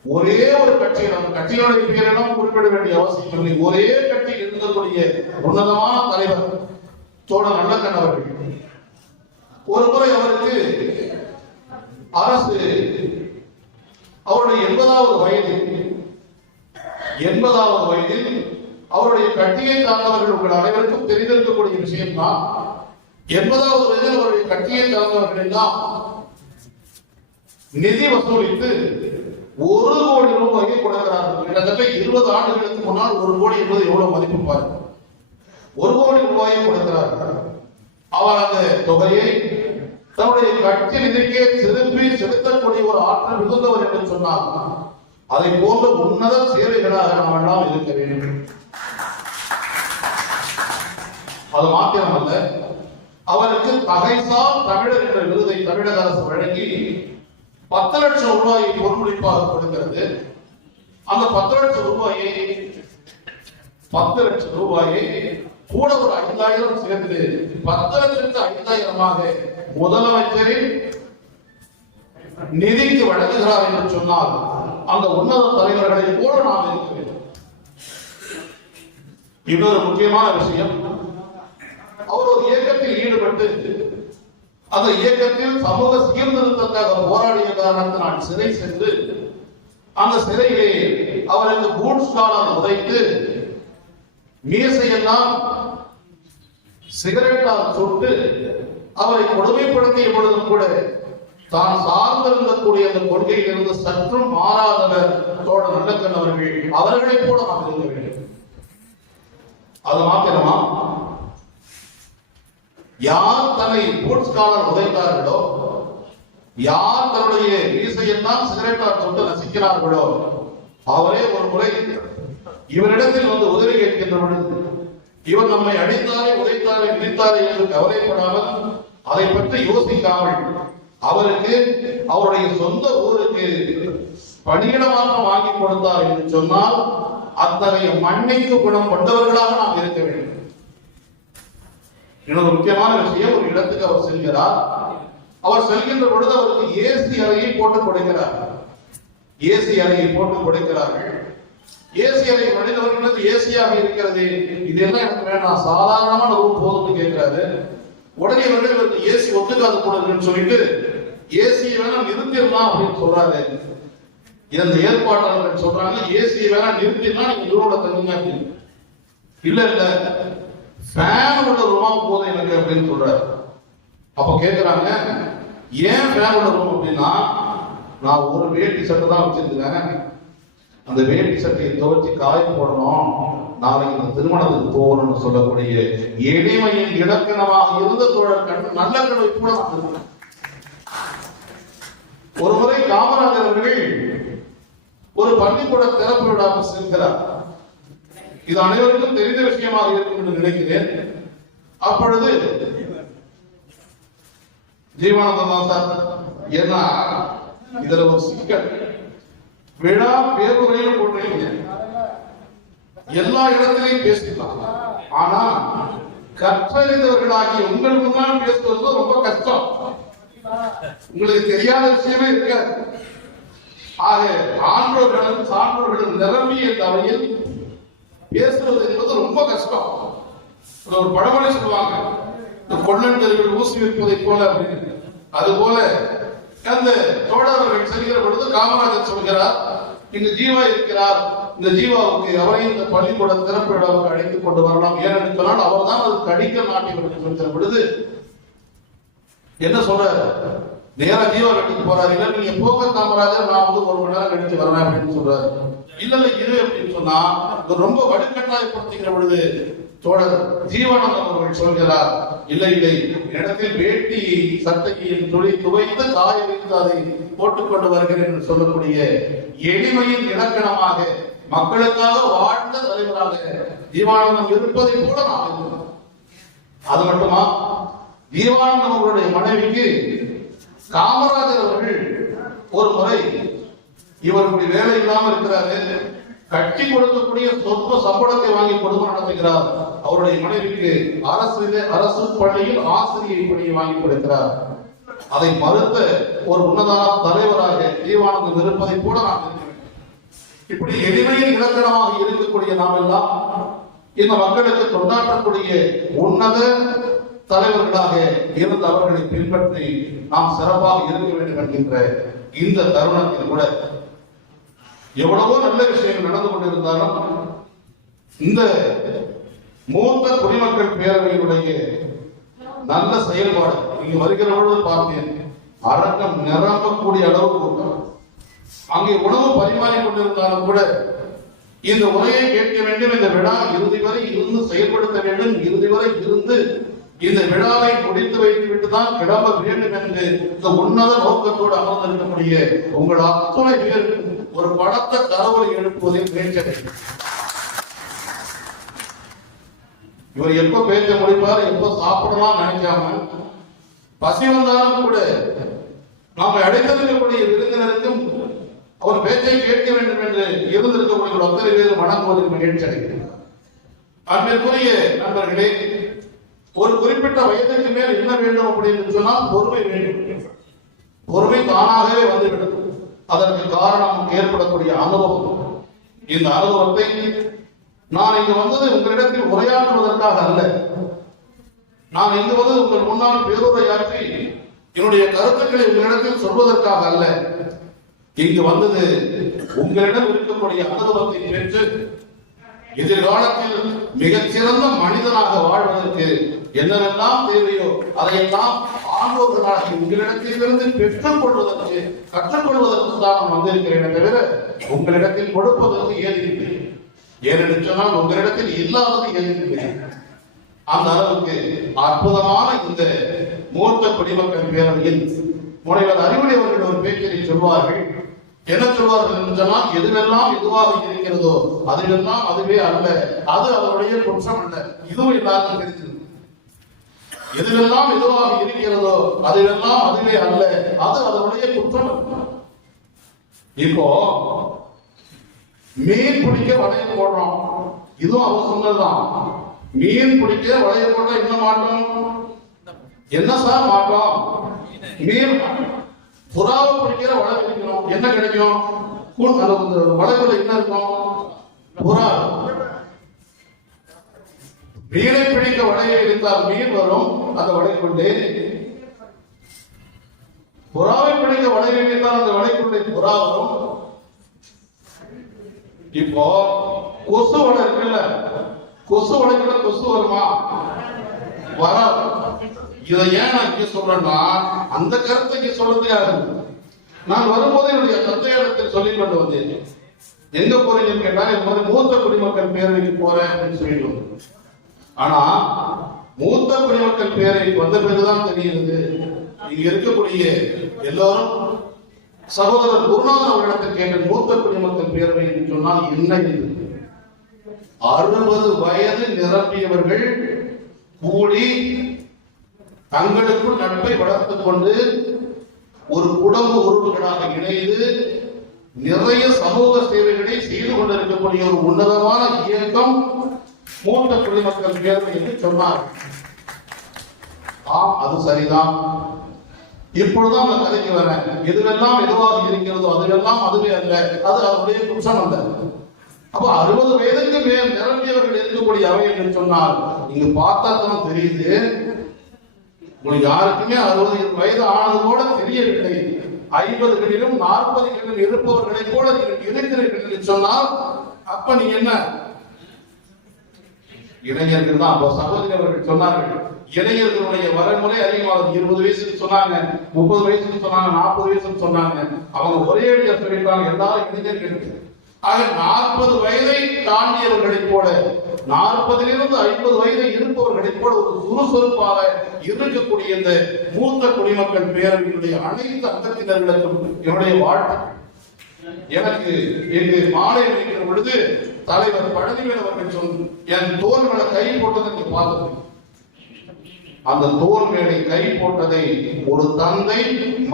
ஒரே ஒரு கட்சியில், அந்த கட்சியோட பேரெல்லாம் குறிப்பிட வேண்டிய அவசியம் இல்லை, ஒரே கட்சியில் இருக்கக்கூடிய உன்னதமான தலைவர் தோழர் நல்லக்கண் அவர்கள். ஒரு முறை அவருக்கு அரசு அவருடைய 80வது வயதில் அவருடைய கட்சியை சார்ந்தவர்கள், உங்கள் அனைவருக்கும் தெரிந்திருக்கக்கூடிய விஷயம் தான், 80வது வயதில் அவருடைய கட்சியை சார்ந்தவர்கள் எல்லாம் நிதி வசூலித்து 1 கோடி ரூபாயை கொடுக்கிறார்கள். கிட்டத்தட்ட 20 ஆண்டுகளுக்கு முன்னால் 1 கோடி என்பது எவ்வளவு மதிப்பு பாருங்க. 1 கோடி ரூபாயை கொடுக்கிறார்கள். அவர் அந்த தொகையை தன்னுடைய கட்சி நிதிக்கே திருப்பி செலுத்தக்கூடிய ஒரு ஆற்றல் மிகுந்தவர் என்று சொன்னார். அதை போன்ற உன்னத சேவைகளாக நாம் எல்லாம் இருக்க வேண்டும். அது மாத்திரமல்ல, அவருக்கு தகைசால் தமிழர் என்ற விருதை தமிழக அரசு வழங்கி 10 லட்சம் ரூபாயை பொன்முடிப்பாக கொடுக்கிறது. அந்த 10 லட்சம் ரூபாயை கூட ஒரு 5,000 சேர்ந்து 10 லட்சத்து 5,000 முதலமைச்சரின் நிதிக்கு வழங்குகிறார் என்று சொன்னால் அந்த உன்னத தலைவர்களை போல நாம் இருக்க வேண்டும். இன்னொரு முக்கியமான விஷயம், அவர் ஒரு இயக்கத்தில் ஈடுபட்டு அந்த இயக்கத்தில் சமூக சீர்திருத்தத்தாக போராடிய காரணத்தினால் சிறை சென்று அந்த சிறையிலே அவருக்கு பூட்ஸ் காலர் உதைத்து மீசையெல்லாம் சிகரெட்டால் சுட்டு அவரை கொடுமைப்படுத்திய பொழுதும் கூட தான் சார்ந்திருந்தக்கூடிய அந்த கொள்கையிலிருந்து சற்றும் மாறாதவர் தோழர் நல்லக்கண் அவர்கள். அவர்களைப் போல நாம் இருக்க வேண்டும். அது மாத்திரமா, யார் தன்னை பூட்ஸ் காலர் உதைத்தார்களோ, யார் தன்னுடைய மீசையெல்லாம் சிகரெட்டால் சுட்டு நசிக்கிறார்களோ, அவரே ஒரு முறை இவரிடத்தில் வந்து உதவி கேட்கின்ற பொழுது இவர் நம்மை அடித்தாரே உதைத்தாரே விதித்தாரே என்று கவலைப்படாமல் அதை பற்றி யோசிக்காமல் அவருக்கு அவருடைய சொந்த ஊருக்கு பணியிடமாற்றம் வாங்கி கொடுத்தார் என்று சொன்னால் அத்தகைய மன்னிப்பு குணம் கொண்டவர்களாக நாம் இருக்க வேண்டும். இன்னொரு முக்கியமான விஷயம், ஒரு இடத்துக்கு அவர் செல்கிறார். அவர் செல்கின்ற பொழுது அவருக்கு ஏசி அறையை போட்டுக் கொடுக்கிறார். ஏசி அறையை போட்டுக் கொடுக்கிறார்கள். ஏசி அறை மனிதர்களுக்கு ஏசியாக இருக்கிறது, இது எல்லாம் எனக்கு வேண்டாம், சாதாரணமான ரூம் போதும்னு கேட்கிறாரு. உடனே இவருக்கு ஏசி ஒத்துக்காது போடுறதுன்னு சொல்லிட்டு ஏசியை வேணா நிறுத்திடலாம் அப்படின்னு சொல்றாரு. இந்த ஏற்பாட்டாளர்கள் சொல்றாங்க, ஏசியை வேணா நிறுத்திடலாம், நீங்க ரூம்ல தங்குங்க அப்படின்னு. இல்ல ஃபேன் உள்ள ரூமா போதும் எனக்கு அப்படின்னு சொல்றாரு. அப்ப கேட்கிறாங்க, ஏன் ஃபேன் உள்ள ரூம் அப்படின்னா, நான் ஒரு வேட்டி சட்டை தான் வச்சிருக்கிறேன், அந்த வேட்டி சட்டையை துவைச்சு காய போடணும், நாளைக்கு இந்த திருமணத்துக்கு போகணும்னு சொல்லக்கூடிய எளிமையின் இலக்கணமாக இருந்த தோழர் கண்டு நல்ல கனவை கூட நான். ஒரு முறை காமராஜர் அவர்கள் ஒரு பள்ளிக்கூட திறப்பு விழாவுக்கு செல்கிறார். இது அனைவருக்கும் தெரிந்த விஷயமாக இருக்கும் என்று நினைக்கிறேன். அப்பொழுது ஜீவானந்தம் சார், என்ன இதுல ஒரு சிக்கல், விழா பேருரையில் போட்டிருக்கீங்க, எல்லா இடத்திலையும் பேசிக்கலாம், ஆனா கற்றறிந்தவர்களாகிய உங்கள் முன்னால் பேசுவது ரொம்ப கஷ்டம், உங்களுக்கு தெரியாத விஷயமே இருக்காது. ஆக ஆன்றோர்களும் சான்றோர்களும் நிரம்பிய தவையில் பேசுவது என்பது ரொம்ப கஷ்டம். ஒரு பழமொழி சொல்லுவாங்க, கொள்ளன் தெருவில் ஊசி வைப்பதை போல அப்படின்னு. அது போல அந்த தோழர்கள் செல்கிற பொழுது காமராஜர் சொல்கிறார், இங்கு ஜீவா இருக்கிறார், இந்த ஜீவாவுக்கு அவரையும் இந்த பள்ளிக்கூட திறப்பு விழாவுக்கு அழைத்துக் கொண்டு வரலாம், ஏனென்று சொன்னால் அவர் தான் அதுக்கு அடிக்கல் நாட்டியவர் சொல்கிற பொழுது என்ன சொல்றாரு, நேரா ஜீவா வீட்டுக்கு போறாரு. இல்ல நீங்க போக காமராஜர், நான் வந்து 1 மணி நேரம் கழிச்சு வரேன் அப்படின்னு சொல்றாரு. இல்ல இரு அப்படின்னு சொன்னா ரொம்ப வலுக்கட்டாயப்படுத்துகிற பொழுது தோழர் ஜீவானந்தம் அவர்கள் சொல்கிறார், இல்லை இடத்தில் வேட்டி சட்டையின் துளி துவைத்து காய வைத்து அதை போட்டுக்கொண்டு வருகிறேன் என்று சொல்லக்கூடிய எளிமையின் இலக்கணமாக மக்களுக்காக வாழ்ந்த தலைவராக ஜீவானந்தம் இருப்பதை போல நாம் இருக்கிறோம். அது மட்டுமா, ஜீவானந்தம் அவருடைய மனைவிக்கு காமராஜர் அவர்கள் ஒரு முறை இவர் இப்படி வேலை இல்லாமல் இருக்கிறாரு, கட்டி கொடுக்கக்கூடிய சொற்ப சம்பளத்தை வாங்கி குடும்பம் நடத்துகிறார். அவருடைய மனைவிக்கு அரசு பள்ளியில் ஆசிரியை பணியை வாங்கி கொடுக்கிறார். அதை மறுத்த ஒரு உன்னதான தலைவராக ஜீவானந்தம் இருப்பதை கூட நாம் இருக்கிறோம். இப்படி எளிமையின் இலக்கணமாக இருக்கக்கூடிய நாம் எல்லாம் இந்த மக்களுக்கு கொண்டாடக்கூடிய உன்னத தலைவர்களாக இருந்த அவர்களை பின்பற்றி நாம் சிறப்பாக இருக்க வேண்டும் என்கின்ற இந்த தருணத்தில் கூட எவ்வளவோ நல்ல விஷயங்கள் நடந்து கொண்டிருந்தாலும் இந்த மூத்த குடிமக்கள் பேரவையினுடைய நல்ல செயல்பாடு இங்கு வருகிற பொழுது பார்த்தேன். அரங்கம் நிரம்பக்கூடிய அளவுக்கு கூட்டம். அங்கே உணவு பரிமாறிக் கொண்டிருந்தாலும் கூட இந்த உரையை கேட்க வேண்டும், இந்த விழா இறுதி வரை இருந்து செயல்படுத்த வேண்டும், இறுதி வரை இருந்து இந்த விழாவை முடித்து வைத்துவிட்டு தான் கிளம்ப வேண்டும் என்று இந்த உன்னத நோக்கத்தோடு அமர்ந்திருக்கக்கூடிய உங்கள் அத்துணை பேருக்கு ஒரு படத்த கரவலை எழுப்புவதில் முயற்சி. இவர் எப்ப பேச்ச முடிப்பார், எப்ப சாப்பிடலாம் நினைக்காம, பசி வந்தாலும் கூட நாம அடைந்திருக்கக்கூடிய விருந்தினருக்கும் அவர் பேச்சை கேட்க வேண்டும் என்று இருந்திருக்கக்கூடிய அத்தனை பேர் வணங்குவதில் மகிழ்ச்சி அடைகிறார். அன்பிற்குரிய நண்பர்களே, ஒரு குறிப்பிட்ட வயதுக்கு மேல் என்ன வேண்டும் அப்படின்னு சொன்னால் பொறுமை வேண்டும். பொறுமை தானாகவே வந்துவிடும். அதற்கு காரணம் ஏற்படக்கூடிய அனுபவம். இந்த அனுபவத்தை நான் இங்கு வந்தது உங்களிடத்தில் உரையாற்றுவதற்காக அல்ல. நான் இங்கு வந்தது உங்கள் முன்னால் பேருரையாற்றி என்னுடைய கருத்துக்களை உங்களிடத்தில் சொல்வதற்காக அல்ல. இங்கு வந்தது உங்களிடம் இருக்கக்கூடிய அனுபவத்தை பெற்று எதிர்காலத்தில் மிகச்சிறந்த மனிதனாக வாழ்வதற்கு என்னவெல்லாம் தேவையோ அதையெல்லாம் ஆண்டோர்களாக உங்களிடத்திலிருந்து பெற்றுக் கொள்வதற்கு கற்றுக்கொள்வதற்கு தான் நான் வந்திருக்கிறேன் தவிர உங்களிடத்தில் கொடுப்பதற்கு ஏதில்லை. ஏனென்று சொன்னால் உங்களிடத்தில் இல்லாதது ஏதில்லை. அந்த அளவுக்கு அற்புதமான இந்த மூத்த குடிமக்கள் பேரவையில் முனைவர் அறிவுரை அவர்கள் ஒரு பேச்சை சொல்வார்கள். என்ன சொல்வார்கள் என்று சொன்னால், எதுவெல்லாம் எதுவாக இருக்கிறதோ அதுவெல்லாம் அதுவே அல்ல, அது அவருடைய குற்றம் அல்ல. இதுவும் எல்லாருக்கும் தெரிஞ்சது. எதுவெல்லாம் எதுவாக இருக்கிறதோ அதுவெல்லாம் அதுவே அல்ல, அது அதனுடைய குற்றம் அல்ல. இப்போ மீன் பிடிக்க வளையம் போடுறோம், இதுவும் அவர் சொன்னதுதான். மீன் பிடிக்க வளையம் போட்டா என்ன மாட்டோம்? என்ன சார் மாட்டோம்? மீன். புறாவை பிடிக்கிற வலை பிடிக்கணும், என்ன கிடைக்கும்? அந்த வலைக்குள்ள என்ன இருக்கும்? புறா. மீனை பிடிக்க வலையை இருந்தால் மீன் வரும் அந்த வலைக்குள்ளே. புறாவை பிடிக்க வலையை இருந்தால் அந்த வலைக்குள்ளே புறா வரும். இப்போ கொசு வலை இருக்குல்ல, கொசு வலைக்குள்ள கொசு வருமா? வராது. இதை ஏன் நான் இங்க சொல்றேன்னா, அந்த கருத்தை இங்க சொல்றது யாரு? நான் வரும்போது என்னுடைய தந்தையிடத்தில் சொல்லிக் கொண்டு வந்தேன். எங்க போறீங்கன்னு கேட்டா, இந்த மாதிரி மூத்த குடிமக்கள் பேரவைக்கு போறேன் அப்படின்னு சொல்லிட்டு வந்தேன். ஆனா மூத்த குடிமக்கள் பேரவைக்கு வந்த பிறகுதான் தெரியுது, இங்க இருக்கக்கூடிய எல்லாரும் சகோதரர் குருநாதன் அவரிடத்தில் கேட்ட மூத்த குடிமக்கள் பேரவை என்று சொன்னால் என்ன? 60 வயது நிரம்பியவர்கள் கூடி தங்களுக்குள் நட்பை வளர்த்துக் கொண்டு ஒரு குடும்ப உறவுகளாக இணைந்து நிறைய சமூக சேவைகளை செய்து கொண்டிருக்கக்கூடிய ஒரு உன்னதமான இயக்கம் மூத்த குடிமக்கள் பேரவை என்று சொன்னார். ஆம், அது சரிதான். இப்பொழுதுதான் அந்த கதைக்கு வரேன். எதுவெல்லாம் எதுவாக இருக்கிறதோ அதுவெல்லாம் அதுவே அல்ல, அது அவருடைய குற்றம் அல்ல. அப்ப 60 வயதுக்கு மேல் நிரம்பியவர்கள் இருக்கக்கூடிய அவை என்று சொன்னால் நீங்க பார்த்தா தான் தெரியுது, உங்களுக்கு யாருக்குமே 60 வயது ஆனது கூட தெரியவில்லை. 50களிலும் 40களிலும் இருப்பவர்களை கூட நீங்கள் இருக்கிறீர்கள் என்று சொன்னால் அப்ப நீங்க என்ன இளைஞர்கள் தான். அப்போ சகோதரி அவர்கள் சொன்னார்கள், இளைஞர்களுடைய வரைமுறை அதிகமாக 20 வயசுக்கு சொன்னாங்க, 30 வயசுக்கு சொன்னாங்க, 40 வயசுக்கு சொன்னாங்க. அவங்க ஒரே அடியா சொல்லிட்டாங்க எல்லாரும் இளைஞர்கள். ஆக 40 வயதை தாண்டியவர்களைப் போல 40லிருந்து 50 வயதை இருப்பவர்களைப் போல ஒரு சுறுசுறுப்பாக இருக்கக்கூடிய இந்த மூத்த குடிமக்கள் பேரவையினுடைய அனைத்து அங்கத்தினர்களுக்கும் என்னுடைய வாழ்த்து. எனக்கு இங்கு மாலை வைக்கிற பொழுது தலைவர் பழனிவேல் அவர்கள் சொன்ன என் தோல் மேல கை போட்டதை நீங்க பார்த்தது. அந்த தோல் மேலே கை போட்டதை ஒரு தந்தை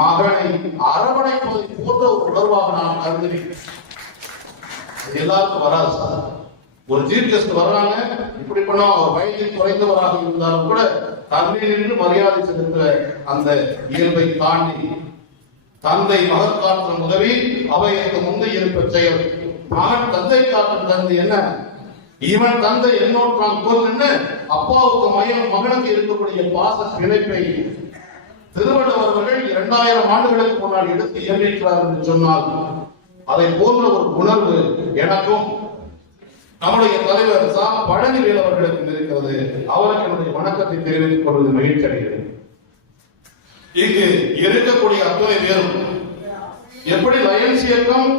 மகனை அரவணைப்பதை போன்ற ஒரு உணர்வாக நான் கருதுகிறேன். எல்லாருக்கும் வராது சார். ஒரு சீஃப் கெஸ்ட் வர்றாங்க, இப்படி பண்ணா அவர் வயதில் குறைந்தவராக இருந்தாலும் கூட தன்மையிலிருந்து மரியாதை செலுத்துற அந்த இயல்பை தாண்டி தந்தை மகன் காற்றும் உதவி அவைக்கு முந்தைய இருப்ப செயல். மகன் தந்தை காற்றும் தந்தை என்ன, இவன் தந்தை என்னோட்டான் போல் அப்பாவுக்கு மகனுக்கு இருக்கக்கூடிய பாச பிணைப்பை திருவள்ளுவர் அவர்கள் 2000 ஆண்டுகளுக்கு முன்னால் எடுத்து இயற்றினார் என்று சொன்னால் அதை போன்ற ஒரு உணர்வு எனக்கும் நம்முடைய தலைவர் சா பழனிவேல் அவர்களுக்கு இருக்கிறது. அவருக்கு என்னுடைய வணக்கத்தை தெரிவித்துக் கொள்வது மகிழ்ச்சி அடைகிறது. இங்கு இருக்கக்கூடிய அத்தனை பேரும் எப்படி லயன்ஸ் இயக்கம்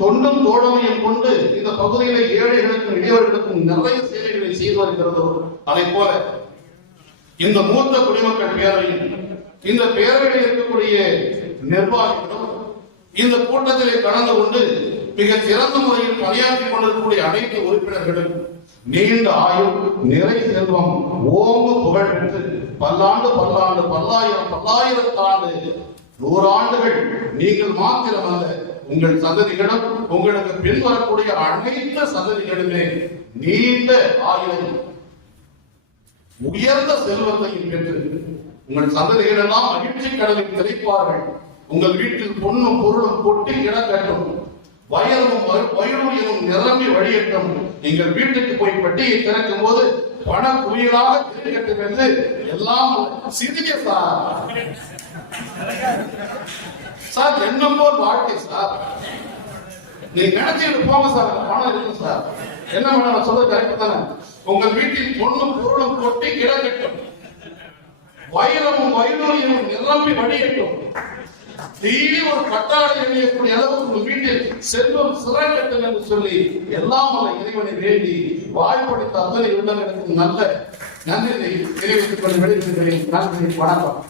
தொண்டும் தோழமையும் கொண்டு இந்த பகுதியில ஏழைகளுக்கும் எளியவர்களுக்கும் நிறைய சேவைகளை செய்து வருகிறதோ அதை போல இந்த மூத்த குடிமக்கள் பேரவையும் இந்த பேரவையில் இருக்கக்கூடிய நிர்வாகிகளும் இந்த கூட்டத்திலே கலந்து கொண்டு மிக சிறந்த முறையில் பணியாற்றிக் கொண்டிருக்கக்கூடிய அனைத்து உறுப்பினர்களும் நீண்ட ஆயுள், நிறை செல்வம், ஓங்கு புகழ் பெற்று பல்லாண்டு பல்லாண்டு பல்லாயிரத்தாண்டு 100 ஆண்டுகள் நீங்கள் மாத்திரமல்ல உங்கள் சந்ததிகளும் உங்களுக்கு பின்வரக்கூடிய அனைத்து சந்ததிகளுமே நீண்ட ஆயுளை உயர்ந்த செல்வத்தையும் பெற்று உங்கள் சந்ததிகள் எல்லாம் மகிழ்ச்சி கடலில் திளைப்பார்கள். உங்கள் வீட்டில் பொன்னும் பொருளும் கொட்டி கிடக்கட்டும், வயலும் வயலும் நிரம்பி வழியட்டும். நீங்கள் வீட்டுக்கு போய் பெட்டியை திறக்கும் போது பண குவியலாக திரைக்கட்டும் என்று எல்லாம் சிறிய சார் என்னும் போல் வாழ்க்கை சார். நீங்க நினைச்சுட்டு போங்க சார், பணம் இருக்கு சார். என்ன பண்ண சொல்ல கரெக்ட் தானே? உங்கள் வீட்டில் பொண்ணும் பொருளும் கொட்டி கிடக்கட்டும், வயலும் வயலும் நிரம்பி வழியட்டும். டெய்லி ஒரு கட்டாளை எழியக்கூடிய அளவுக்கு உங்கள் வீட்டில் செல்வம் சிறக்கட்டும் என்று சொல்லி எல்லாம் இறைவனை வேண்டி வாய்ப்படைத்த அத்தனை உள்ளவர்களுக்கு நல்ல நன்றியை தெரிவித்துக் கொண்டு வெளியிடுகிறேன். நன்றி, வணக்கம்.